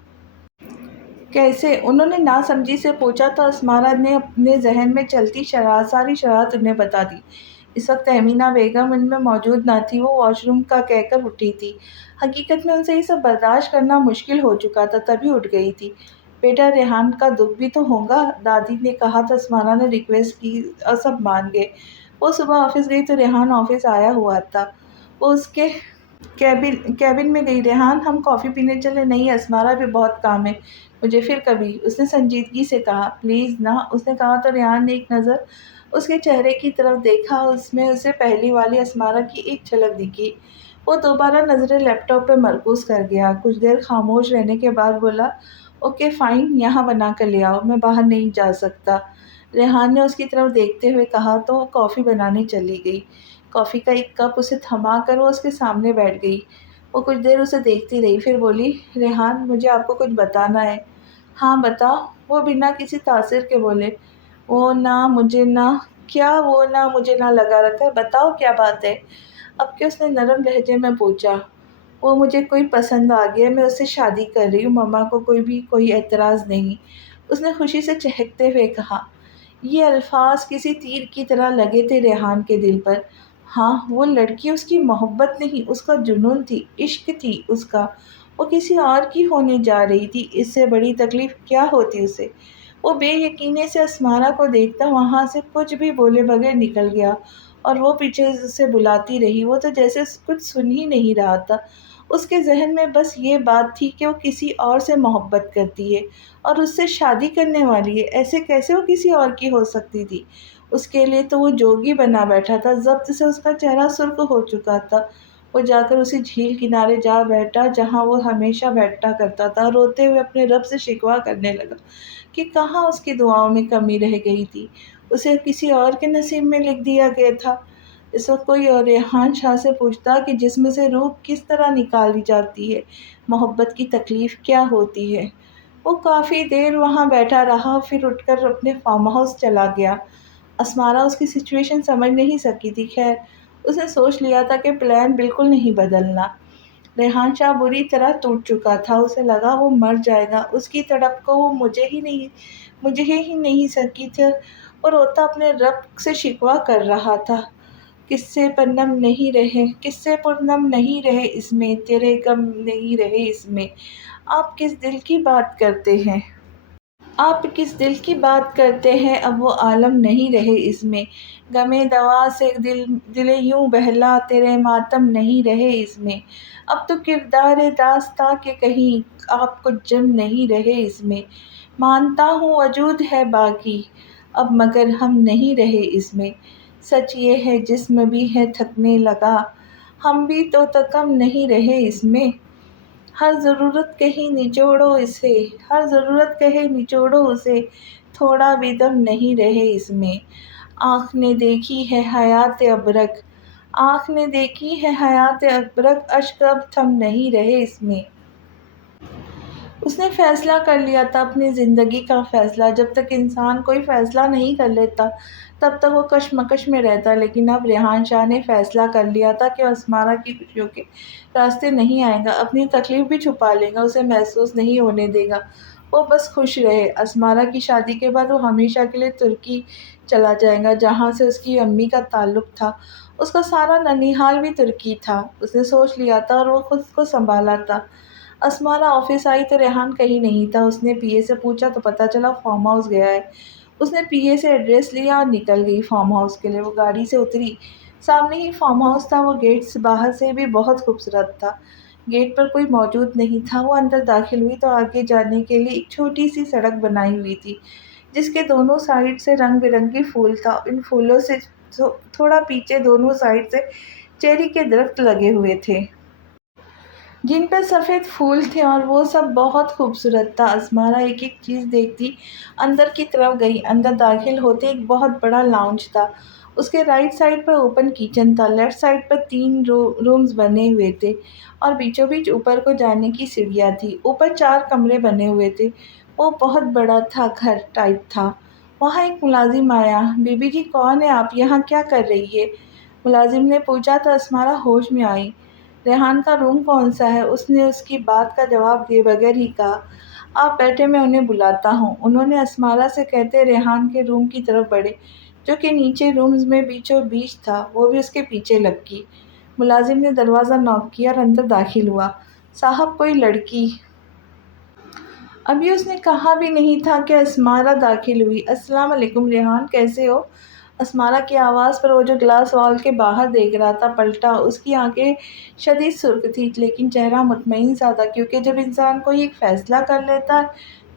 کیسے؟ انہوں نے ناسمجھی سے پوچھا تو اسمارا نے اپنے ذہن میں چلتی ساری شرارت انہیں بتا دی۔ اس وقت تہمینہ بیگم ان میں موجود نہ تھی، وہ واش روم کا کہہ کر اٹھی تھی۔ حقیقت میں ان سے یہ سب برداشت کرنا مشکل ہو چکا تھا، تبھی اٹھ گئی تھی۔ بیٹا ریحان کا دکھ بھی تو ہوگا، دادی نے کہا تو اسمارا نے ریکویسٹ کی اور سب مان گئے۔ وہ صبح آفس گئی تو ریحان آفس آیا ہوا تھا۔ وہ اس کے کیبن میں گئی۔ ریحان ہم کافی پینے چلیں؟ نہیں اسمارا ابھی بہت کام ہے مجھے، پھر کبھی، اس نے سنجیدگی سے کہا۔ پلیز نا، اس نے کہا تو ریحان نے ایک نظر اس کے چہرے کی طرف دیکھا، اس میں اسے پہلی والی اسمارا کی ایک جھلک دکھی۔ وہ دوبارہ نظریں لیپ ٹاپ پہ مرکوز کر گیا، کچھ دیر خاموش رہنے کے بعد بولا، اوکے فائن، یہاں بنا کر لے آؤ، میں باہر نہیں جا سکتا۔ ریحان نے اس کی طرف دیکھتے ہوئے کہا تو وہ کافی بنانے چلی گئی۔ کافی کا ایک کپ اسے تھما کر وہ اس کے سامنے بیٹھ گئی۔ وہ کچھ دیر اسے دیکھتی رہی، پھر بولی، ریحان مجھے آپ کو کچھ بتانا ہے۔ ہاں بتاؤ، وہ بنا کسی تاثر کے بولے۔ وہ نہ مجھے نہ کیا وہ نہ مجھے نہ لگا رکھا ہے، بتاؤ کیا بات ہے؟ اب کہ اس نے نرم لہجے میں پوچھا۔ وہ مجھے کوئی پسند آ گیا، میں اس سے شادی کر رہی ہوں، مما کو کوئی اعتراض نہیں۔ اس نے خوشی سے چہکتے ہوئے کہا۔ یہ الفاظ کسی تیر کی طرح لگے تھے ریحان کے دل پر۔ ہاں، وہ لڑکی اس کی محبت نہیں، اس کا جنون تھی، عشق تھی اس کا۔ وہ کسی اور کی ہونے جا رہی تھی، اس سے بڑی تکلیف کیا ہوتی اسے؟ وہ بے یقینی سے اسمارا کو دیکھتا وہاں سے کچھ بھی بولے بغیر نکل گیا، اور وہ پیچھے سے بلاتی رہی۔ وہ تو جیسے کچھ سن ہی نہیں رہا تھا۔ اس کے ذہن میں بس یہ بات تھی کہ وہ کسی اور سے محبت کرتی ہے اور اس سے شادی کرنے والی ہے۔ ایسے کیسے وہ کسی اور کی ہو سکتی تھی؟ اس کے لیے تو وہ جوگی بنا بیٹھا تھا، ضبط سے اس کا چہرہ سرخ ہو چکا تھا۔ وہ جا کر اسی جھیل کنارے جا بیٹھا جہاں وہ ہمیشہ بیٹھا کرتا تھا، روتے ہوئے اپنے رب سے شکوہ کرنے لگا کہ کہاں اس کی دعاؤں میں کمی رہ گئی تھی، اسے کسی اور کے نصیب میں لکھ دیا گیا تھا۔ اس وقت کوئی اور ریحان شاہ سے پوچھتا کہ جسم سے روح کس طرح نکالی جاتی ہے، محبت کی تکلیف کیا ہوتی ہے۔ وہ کافی دیر وہاں بیٹھا رہا، پھر اٹھ کر اپنے فارم ہاؤس چلا گیا۔ اسمارا اس کی سچویشن سمجھ نہیں سکی تھی، خیر اس نے سوچ لیا تھا کہ پلان بالکل نہیں بدلنا۔ ریحان شاہ بری طرح ٹوٹ چکا تھا، اسے لگا وہ مر جائے گا، اس کی تڑپ کو وہ مجھے ہی نہیں سکی تھی۔ وہ روتا اپنے رب سے شکوہ کر رہا تھا، قصے پرنم نہیں رہے اس میں، تیرے غم نہیں رہے اس میں، آپ کس دل کی بات کرتے ہیں؟ آپ کس دل کی بات کرتے ہیں، اب وہ عالم نہیں رہے اس میں، غمِ دوا سے دل یوں بہلا، تیرے ماتم نہیں رہے اس میں، اب تو کردار داستاں کے کہیں آپ کچھ جم نہیں رہے اس میں، مانتا ہوں وجود ہے باقی اب مگر ہم نہیں رہے اس میں، سچ یہ ہے جسم بھی ہے تھکنے لگا، ہم بھی تو کم نہیں رہے اس میں، ہر ضرورت کہیں نچوڑو اسے، تھوڑا بھی دم نہیں رہے اس میں، آنکھ نے دیکھی ہے حیات ابرق، اشک اب تھم نہیں رہے اس میں۔ اس نے فیصلہ کر لیا تھا، اپنی زندگی کا فیصلہ۔ جب تک انسان کوئی فیصلہ نہیں کر لیتا تب تک وہ کشمکش میں رہتا، لیکن اب ریحان شاہ نے فیصلہ کر لیا تھا کہ وہ اسمارا کی خوشیوں کے راستے نہیں آئے گا، اپنی تکلیف بھی چھپا لے گا، اسے محسوس نہیں ہونے دے گا، وہ بس خوش رہے۔ اسمارا کی شادی کے بعد وہ ہمیشہ کے لیے ترکی چلا جائے گا، جہاں سے اس کی امی کا تعلق تھا۔ اس کا سارا ننیھال بھی ترکی تھا، اس نے سوچ لیا تھا، اور وہ خود کو سنبھالا تھا۔ اسمارا آفس آئی تو ریحان کہیں نہیں تھا۔ اس نے پی اے سے پوچھا تو پتہ چلا فارم ہاؤس گیا ہے۔ اس نے پی اے سے ایڈریس لیا اور نکل گئی فارم ہاؤس کے لیے۔ وہ گاڑی سے اتری، سامنے ہی فارم ہاؤس تھا۔ وہ گیٹ سے باہر سے بھی بہت خوبصورت تھا، گیٹ پر کوئی موجود نہیں تھا۔ وہ اندر داخل ہوئی تو آگے جانے کے لیے ایک چھوٹی سی سڑک بنائی ہوئی تھی، جس کے دونوں سائڈ سے رنگ برنگی پھول تھا۔ ان پھولوں سے تھوڑا پیچھے دونوں سائڈ سے چیری کے درخت لگے ہوئے تھے، جن پر سفید پھول تھے، اور وہ سب بہت خوبصورت تھا۔ اسمارا ایک ایک چیز دیکھتی اندر کی طرف گئی۔ اندر داخل ہوتے ایک بہت بڑا لاؤنج تھا، اس کے رائٹ سائڈ پر اوپن کچن تھا، لیفٹ سائڈ پر 3 رومز بنے ہوئے تھے، اور بیچوں بیچ اوپر کو جانے کی سیڑھیاں تھیں۔ اوپر 4 کمرے بنے ہوئے تھے، وہ بہت بڑا تھا، گھر ٹائپ تھا۔ وہاں ایک ملازم آیا۔ بی بی جی کون ہے آپ، یہاں کیا کر رہی ہے؟ ملازم نے پوچھا تو اسمارا ہوش میں آئی۔ ریحان کا روم کون سا ہے؟ اس نے اس کی بات کا جواب دیے بغیر ہی کہا۔ آپ بیٹھے، میں انہیں بلاتا ہوں۔ انہوں نے اسمارا سے کہتے ریحان کے روم کی طرف بڑھے، جو کہ نیچے رومز میں بیچوں بیچ تھا، وہ بھی اس کے پیچھے لگ گئی۔ ملازم نے دروازہ ناک کیا اور اندر داخل ہوا۔ صاحب، کوئی لڑکی؟ ابھی اس نے کہا بھی نہیں تھا کہ اسمارا داخل ہوئی۔ السلام علیکم ریحان، کیسے ہو؟ اسمارا کی آواز پر وہ جو گلاس وال کے باہر دیکھ رہا تھا پلٹا۔ اس کی آنکھیں شدید سرخ تھیں، لیکن چہرہ مطمئن سا تھا، کیونکہ جب انسان کوئی ایک فیصلہ کر لیتا ہے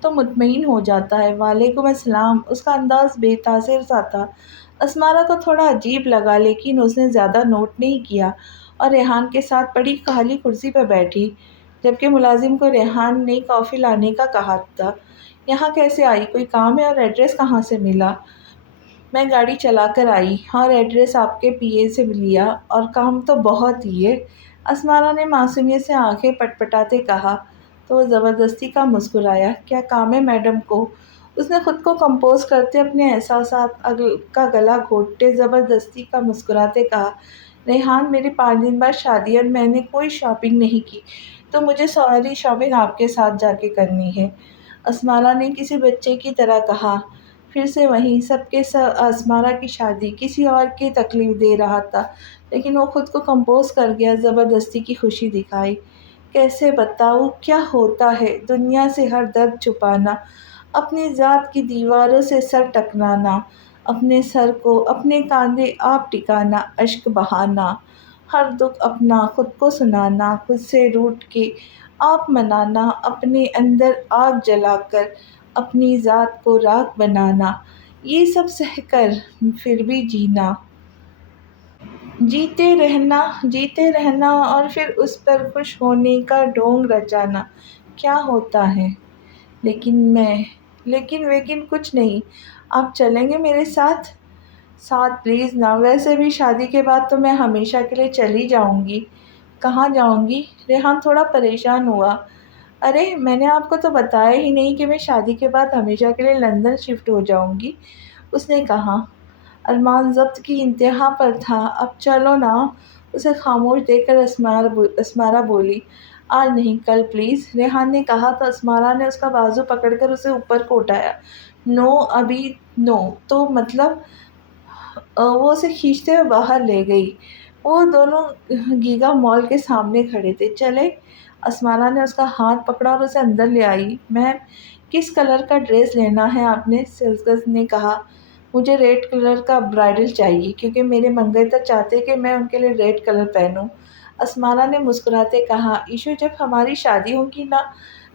تو مطمئن ہو جاتا ہے۔ وعلیکم السلام۔ اس کا انداز بے تاثر سا تھا۔ اسمارا کو تھوڑا عجیب لگا، لیکن اس نے زیادہ نوٹ نہیں کیا، اور ریحان کے ساتھ پڑی خالی کرسی پر بیٹھی، جبکہ ملازم کو ریحان نے کافی لانے کا کہا تھا۔ یہاں کیسے آئی، کوئی کام ہے، اور ایڈریس کہاں سے ملا؟ میں گاڑی چلا کر آئی اور ایڈریس آپ کے پی اے سے لیا، اور کام تو بہت ہی ہے، اسمارا نے معصومیت سے آنکھیں پٹپٹاتے کہا، تو وہ زبردستی کا مسکرایا۔ کیا کام ہے میڈم کو؟ اس نے خود کو کمپوز کرتے، اپنے احساسات کا گلا گھونٹتے زبردستی کا مسکراتے کہا، ریحان میری 5 دن بعد شادی اور میں نے کوئی شاپنگ نہیں کی، تو مجھے ساری شاپنگ آپ کے ساتھ جا کے کرنی ہے، اسمارا نے کسی بچے کی طرح کہا۔ پھر سے وہیں سب کے سب اسمارا کی شادی کسی اور کی تکلیف دے رہا تھا، لیکن وہ خود کو کمپوز کر گیا، زبردستی کی خوشی دکھائی۔ کیسے بتاؤں کیا ہوتا ہے دنیا سے ہر درد چھپانا، اپنی ذات کی دیواروں سے سر ٹکرانا، اپنے سر کو اپنے کاندھے آپ ٹکانا، اشک بہانا، ہر دکھ اپنا خود کو سنانا، خود سے روٹھ کے آپ منانا، اپنے اندر آگ جلا کر اپنی ذات کو راکھ بنانا، یہ سب سہ کر پھر بھی جینا، جیتے رہنا اور پھر اس پر خوش ہونے کا ڈھونگ رچانا، کیا ہوتا ہے؟ لیکن کچھ نہیں۔ آپ چلیں گے میرے ساتھ؟ ساتھ پلیز نا، ویسے بھی شادی کے بعد تو میں ہمیشہ کے لیے چلی جاؤں گی۔ کہاں جاؤں گی؟ ریحان تھوڑا پریشان ہوا۔ ارے میں نے آپ کو تو بتایا ہی نہیں کہ میں شادی کے بعد ہمیشہ کے لیے لندن شفٹ ہو جاؤں گی، اس نے کہا۔ ارمان ضبط کی انتہا پر تھا۔ اب چلو نا، اسے خاموش دیکھ کر اسمارا بولی۔ آج نہیں، کل پلیز، ریحان نے کہا تو اسمارا نے اس کا بازو پکڑ کر اسے اوپر کو اٹھایا۔ نو، ابھی نو تو مطلب؟ وہ اسے کھینچتے ہوئے باہر لے گئی۔ وہ دونوں گیگا مال کے سامنے کھڑے تھے۔ چلے؟ اسمارا نے اس کا ہاتھ پکڑا اور اسے اندر لے آئی۔ میم، کس کلر کا ڈریس لینا ہے آپ نے؟ سیلز نے کہا۔ مجھے ریڈ کلر کا برائڈل چاہیے، کیونکہ میرے منگیتر چاہتے کہ میں ان کے لیے ریڈ کلر پہنوں۔ اسمارا نے مسکراتے کہا۔ ایشو، جب ہماری شادی ہوگی نا،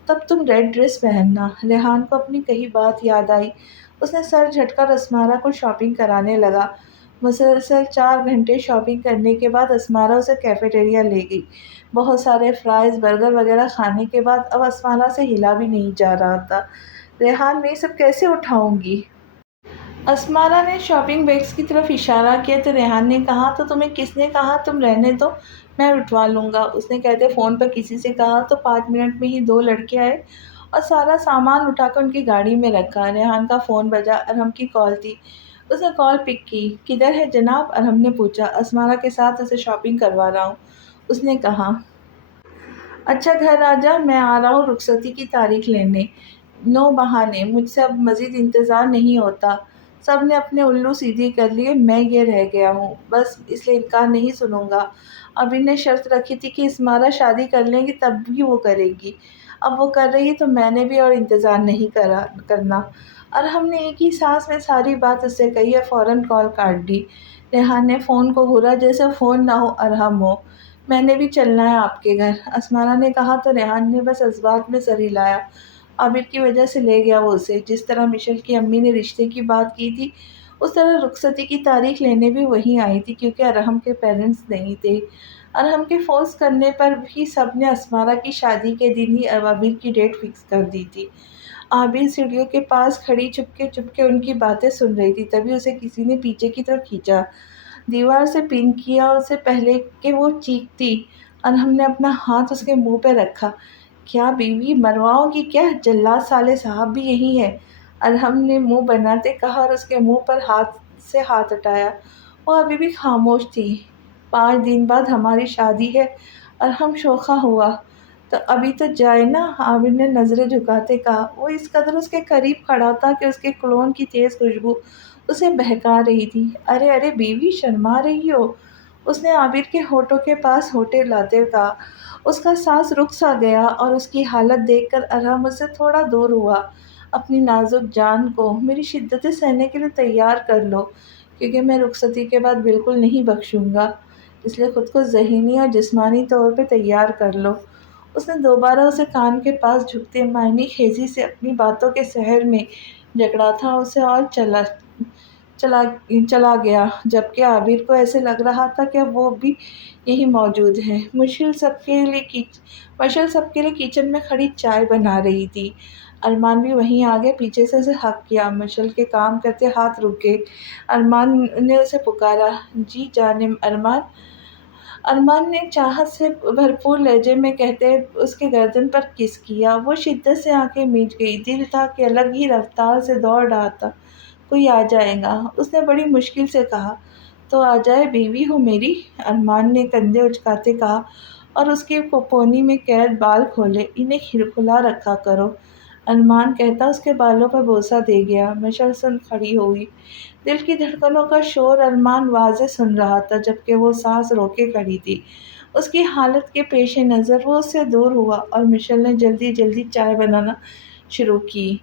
تب تم ریڈ ڈریس پہننا۔ ریحان کو اپنی کہی بات یاد آئی۔ اس نے سر جھٹکا اور اسمارا کو شاپنگ کرانے لگا۔ مسلسل 4 گھنٹے شاپنگ کرنے کے بعد اسمارا اسے کیفیٹیریا لے گئی۔ بہت سارے فرائز، برگر وغیرہ کھانے کے بعد اب اسمارا سے ہلا بھی نہیں جا رہا تھا۔ ریحان، میں یہ سب کیسے اٹھاؤں گی؟ اسمارا نے شاپنگ بیگز کی طرف اشارہ کیا تو ریحان نے کہا، تو تمہیں کس نے کہا؟ تم رہنے دو، میں اٹھوا لوں گا، اس نے کہتے فون پر کسی سے کہا تو 5 منٹ میں ہی 2 لڑکے آئے اور سارا سامان اٹھا کر ان کی گاڑی میں رکھا۔ ریحان کا فون بجا، ارحم کی کال تھی۔ اس نے کال پک کی۔ کدھر ہے جناب؟ ارحم نے پوچھا۔ اسمارا کے ساتھ اسے شاپنگ کروا رہا ہوں، اس نے کہا۔ اچھا گھر آ جا، میں آ رہا ہوں رخصتی کی تاریخ لینے۔ نو بہانے، مجھ سے اب مزید انتظار نہیں ہوتا۔ سب نے اپنے الو سیدھے کر لیے، میں یہ رہ گیا ہوں، بس اس لیے انکار نہیں سنوں گا۔ ابھی نے شرط رکھی تھی کہ اسمارا شادی کر لیں گی تب بھی وہ کرے گی، اب وہ کر رہی ہے تو میں نے بھی اور انتظار نہیں کرنا۔ ارحم نے ایک ہی سانس میں ساری بات اس سے کہی اور فوراً کال کاٹ دی۔ ریحان نے فون کو گھورا جیسے فون نہ ہو ارحم ہو۔ میں نے بھی چلنا ہے آپ کے گھر، اسمارا نے کہا تو ریحان نے بس جذبات میں سر ہلایا۔ عابر کی وجہ سے لے گیا وہ اسے، جس طرح مشل کی امی نے رشتے کی بات کی تھی اس طرح رخصتی کی تاریخ لینے بھی وہیں آئی تھی، کیونکہ ارحم کے پیرنٹس نہیں تھے۔ ارحم کے فورس کرنے پر بھی سب نے اسمارا کی شادی کے دن ہی عابر کی ڈیٹ فکس کر دی تھی۔ عابر سیڑھیوں کے پاس کھڑی چپکے ان کی باتیں سن رہی تھی، تبھی اسے کسی نے پیچھے کی طرف کھینچا، دیوار سے پن کیا اور اسے پہلے کہ وہ چیختی ارحم نے اپنا ہاتھ اس کے منہ پہ رکھا۔ کیا بیوی مرواؤ گی کیا؟ جلاد صالح صاحب بھی یہی ہے، ارحم نے منہ بناتے کہا اور اس کے منہ پر سے ہاتھ ہٹایا۔ وہ ابھی بھی خاموش تھی۔ 5 دن بعد ہماری شادی ہے، ارحم شوخا ہوا۔ تو ابھی تو جائے نا، عابر نے نظریں جھکاتے کہا۔ وہ اس قدر اس کے قریب کھڑا تھا کہ اس کے کولون کی تیز خوشبو اسے بہکا رہی تھی۔ ارے بیوی، شرما رہی ہو، اس نے عابر کے ہونٹوں کے پاس ہونٹیں لاتے کہا۔ اس کا سانس رک سا گیا اور اس کی حالت دیکھ کر ارحم اس سے تھوڑا دور ہوا۔ اپنی نازک جان کو میری شدتیں سہنے کے لیے تیار کر لو، کیونکہ میں رخصتی کے بعد بالکل نہیں بخشوں گا، اس لیے خود کو ذہنی اور جسمانی طور پہ تیار کر لو۔ اس نے دوبارہ اسے کان کے پاس جھکتے معنی خیزی سے اپنی باتوں کے سحر میں جکڑا تھا اسے اور چلا گیا، جبکہ عابر کو ایسے لگ رہا تھا کہ اب وہ بھی یہیں موجود ہے۔ مشل سب کے لیے کچن میں کھڑی چائے بنا رہی تھی۔ ارمان بھی وہیں آ گئے، پیچھے سے اسے ہک کیا۔ مشل کے کام کرتے ہاتھ رک گئے۔ ارمان نے اسے پکارا، جی جان ارمان۔ ارمان نے چاہت سے بھرپور لہجے میں کہتے اس کے گردن پر کس کیا۔ وہ شدت سے آنکھیں میچ گئی، دل تھا کہ الگ ہی رفتار سے دوڑ رہا تھا، کوئی آ جائے گا۔ اس نے بڑی مشکل سے کہا، تو آ جائے بیوی ہو میری، ارمان نے کندھے اچکاتے کہا، اور اس کی پونی میں قید بال کھولے، انہیں کھلا رکھا کرو۔ ارمان کہتا اس کے بالوں پر بوسہ دے گیا۔ مشل سن کھڑی ہوئی، دل کی دھڑکنوں کا شور ارمان واضح سن رہا تھا، جبکہ وہ سانس روکے کھڑی تھی۔ اس کی حالت کے پیش نظر وہ اس سے دور ہوا اور مشل نے جلدی جلدی چائے بنانا شروع کی۔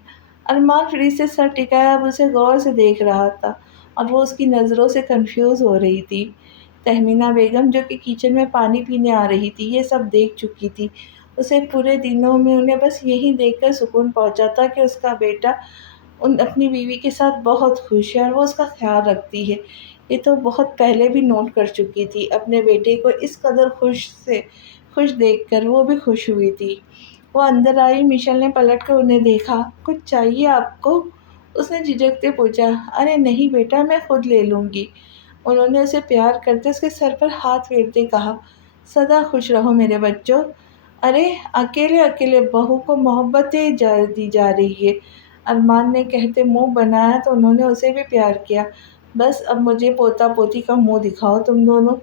ارمان فریج سے سر ٹکایا اب اسے غور سے دیکھ رہا تھا اور وہ اس کی نظروں سے کنفیوز ہو رہی تھی۔ تہمینہ بیگم جو کہ کچن میں پانی پینے آ رہی تھی یہ سب دیکھ چکی تھی۔ اسے پورے دنوں میں انہیں بس یہی دیکھ کر سکون پہنچا تھا کہ اس کا بیٹا اپنی بیوی کے ساتھ بہت خوش ہے اور وہ اس کا خیال رکھتی ہے۔ یہ تو بہت پہلے بھی نوٹ کر چکی تھی۔ اپنے بیٹے کو اس قدر خوش دیکھ کر وہ بھی خوش ہوئی تھی۔ وہ اندر آئی، مشل نے پلٹ کر انہیں دیکھا۔ کچھ چاہیے آپ کو؟ اس نے جھجکتے پوچھا۔ ارے نہیں بیٹا، میں خود لے لوں گی، انہوں نے اسے پیار کرتے اس کے سر پر ہاتھ پھیرتے کہا۔ سدا خوش رہو میرے بچوں۔ ارے اکیلے اکیلے بہو کو محبتیں دی جا رہی ہے، ارمان نے کہتے منہ بنایا تو انہوں نے اسے بھی پیار کیا۔ بس اب مجھے پوتا پوتی کا منہ دکھاؤ تم دونوں،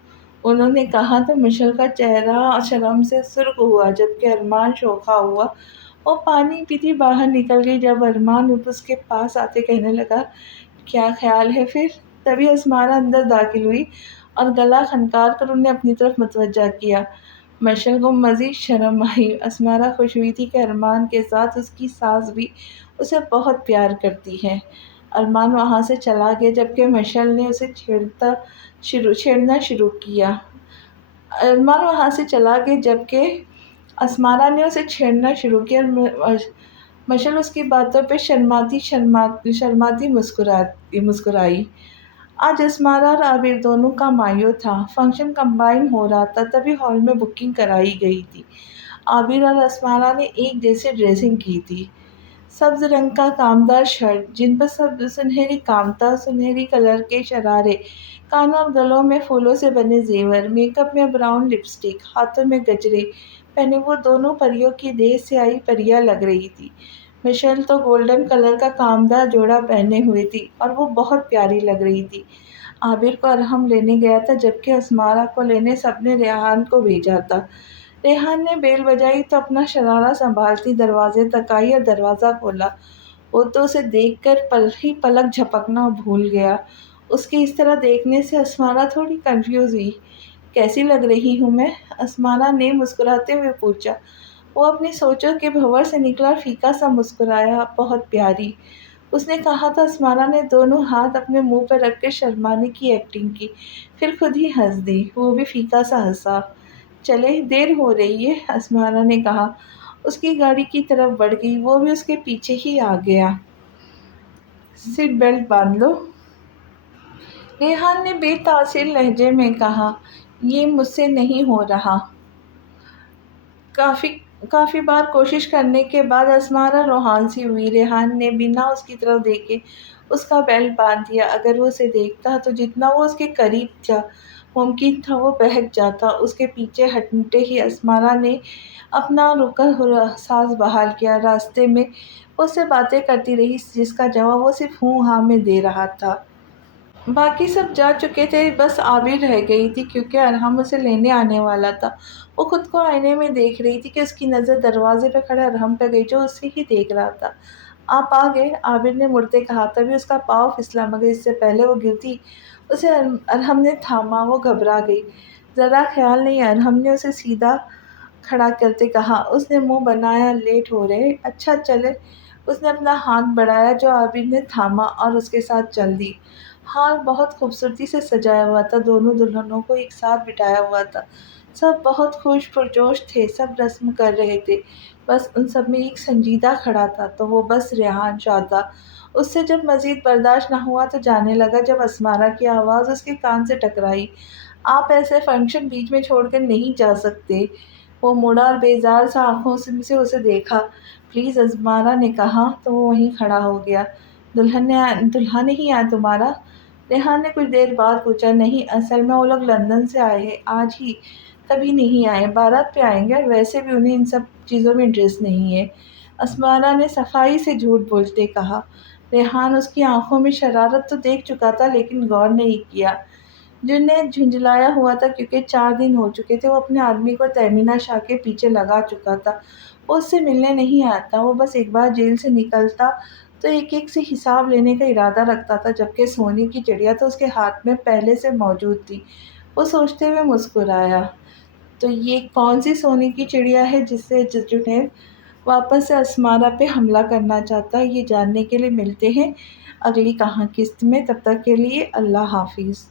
انہوں نے کہا تو مشل کا چہرہ شرم سے سرخ ہوا، جبکہ ارمان شوخا ہوا۔ وہ پانی پیتی باہر نکل گئی جب ارمان اس کے پاس آتے کہنے لگا، کیا خیال ہے پھر؟ تبھی اسمارا اندر داخل ہوئی اور گلا کھنکار کر انہیں اپنی طرف متوجہ کیا۔ مشل کو مزید شرم آئی۔ اسمارا خوش ہوئی تھی کہ ارمان کے ساتھ اس کی ساس بھی اسے بہت پیار کرتی ہے۔ ارمان وہاں سے چلا گیا جبکہ مشل نے اسے چھیڑنا شروع کیا۔ ارمان وہاں سے چلا گیا جبکہ اسمارا نے اسے چھیڑنا شروع کیا اور مشل اس کی باتوں پہ شرماتی مسکرائی۔ آج اسمارا اور عابر دونوں کا مایو تھا۔ فنکشن کمبائن ہو رہا تھا تبھی ہال میں بکنگ کرائی گئی تھی۔ عابر اور اسمارا نے ایک جیسی ڈریسنگ کی تھی، سبز رنگ کا کامدار شرٹ جن پر سب سنہری کام تھا، سنہری کلر کے شرارے، کانوں اور گلوں میں پھولوں سے بنے زیور، میک اپ میں براؤن لپسٹک، ہاتھوں میں گجرے پہنے وہ دونوں پریوں کی دیش سے آئی پریاں لگ رہی تھی۔ مشل تو گولڈن کلر کا کامدار جوڑا پہنے ہوئی تھی اور وہ بہت پیاری لگ رہی تھی۔ عابر کو ارحم لینے گیا تھا جبکہ اسمارا کو لینے سب نے ریحان کو بھیجا تھا۔ ریحان نے بیل بجائی تو اپنا شرارہ سنبھالتی دروازے تک آئی اور دروازہ کھولا۔ وہ تو اسے دیکھ کر پلک جھپکنا بھول گیا۔ اس کے اس طرح دیکھنے سے اسمارا تھوڑی کنفیوز ہوئی۔ کیسی لگ رہی ہوں میں؟ اسمارا نے مسکراتے ہوئے پوچھا۔ وہ اپنی سوچوں کے بھنور سے نکلا اور پھیکا سا مسکرایا۔ بہت پیاری، اس نے کہا تھا۔ اسمارا نے دونوں ہاتھ اپنے منہ پر رکھ کر شرمانے کی ایکٹنگ کی، پھر خود ہی ہنس دی۔ وہ بھی پھیکا سا ہنسا۔ چلیں دیر ہو رہی ہے، اسمارا نے کہا۔ اس کی گاڑی کی طرف بڑھ گئی، وہ بھی اس کے پیچھے ہی آ گیا۔ سیٹ بیلٹ باندھ لو، ریحان نے بے تاثیر لہجے میں کہا۔ یہ مجھ سے نہیں ہو رہا۔ کافی بار کوشش کرنے کے بعد اسمارا روحان سی ہوئی۔ ریحان نے بنا اس کی طرف دیکھے اس کا بیلٹ باندھ دیا۔ اگر وہ اسے دیکھتا تو جتنا وہ اس کے قریب تھا ممکن تھا وہ بہک جاتا۔ اس کے پیچھے ہٹتے ہی اسمارا نے اپنا رکا ہوا ساز بحال کیا۔ راستے میں وہ اس سے باتیں کرتی رہی جس کا جواب وہ صرف ہوں ہاں میں دے رہا تھا۔ باقی سب جا چکے تھے، بس عابر رہ گئی تھی کیونکہ ارحم اسے لینے آنے والا تھا۔ وہ خود کو آئینے میں دیکھ رہی تھی کہ اس کی نظر دروازے پہ کھڑے ارحم پہ گئی جو اسے ہی دیکھ رہا تھا۔ آپ آ گئے، عابر نے مڑتے کہا۔ تبھی اس کا پاؤں پھسلا مگر اس سے پہلے وہ گرتی اسے ارحم نے تھاما۔ وہ گھبرا گئی۔ ذرا خیال نہیں، ارحم نے اسے سیدھا کھڑا کرتے کہا۔ اس نے منہ بنایا، لیٹ ہو رہے؟ اچھا چلیں۔ اس نے اپنا ہاتھ بڑھایا جو عابر نے تھاما اور اس کے ساتھ چل دی۔ ہال بہت خوبصورتی سے سجایا ہوا تھا، دونوں دلہنوں کو ایک ساتھ بٹھایا ہوا تھا۔ سب بہت خوش پرجوش تھے، سب رسم کر رہے تھے، بس ان سب میں ایک سنجیدہ کھڑا تھا تو وہ بس ریحان شاہ تھا۔ اس سے جب مزید برداشت نہ ہوا تو جانے لگا جب اسمارا کی آواز اس کے کان سے ٹکرائی۔ آپ ایسے فنکشن بیچ میں چھوڑ کر نہیں جا سکتے۔ وہ مڑا اور بیزار سا آنکھوں سے اسے دیکھا۔ پلیز، اسمارا نے کہا تو وہ وہیں کھڑا ہو گیا۔ دلہا نہیں آیا تمہارا؟ ریحان نے کچھ دیر بعد پوچھا۔ نہیں، اصل میں وہ لوگ لندن سے آئے ہیں آج ہی، تبھی نہیں آئے، بارات پہ آئیں گے اور ویسے بھی انہیں ان سب چیزوں میں انٹرسٹ نہیں ہے، اسمارا نے صفائی سے جھوٹ بولتے کہا۔ ریحان اس کی آنکھوں میں شرارت تو دیکھ چکا تھا لیکن غور نہیں کیا۔ جنید جھنجھلایا ہوا تھا کیونکہ 4 دن ہو چکے تھے وہ اپنے آدمی کو تہمینہ شاہ کے پیچھے لگا چکا تھا۔ وہ اس سے ملنے نہیں آتا، وہ بس ایک بار جیل سے نکلتا تو ایک ایک سے حساب لینے کا ارادہ رکھتا تھا، جبکہ سونے کی چڑیا تو اس کے ہاتھ میں پہلے سے موجود تھی۔ وہ سوچتے ہوئے مسکرایا، تو یہ کون سی سونے کی چڑیا ہے جس سے جنید واپس سے اسمارا پہ حملہ کرنا چاہتا ہے؟ یہ جاننے کے لیے ملتے ہیں اگلی کہاں قسط میں، تب تک کے لیے اللہ حافظ۔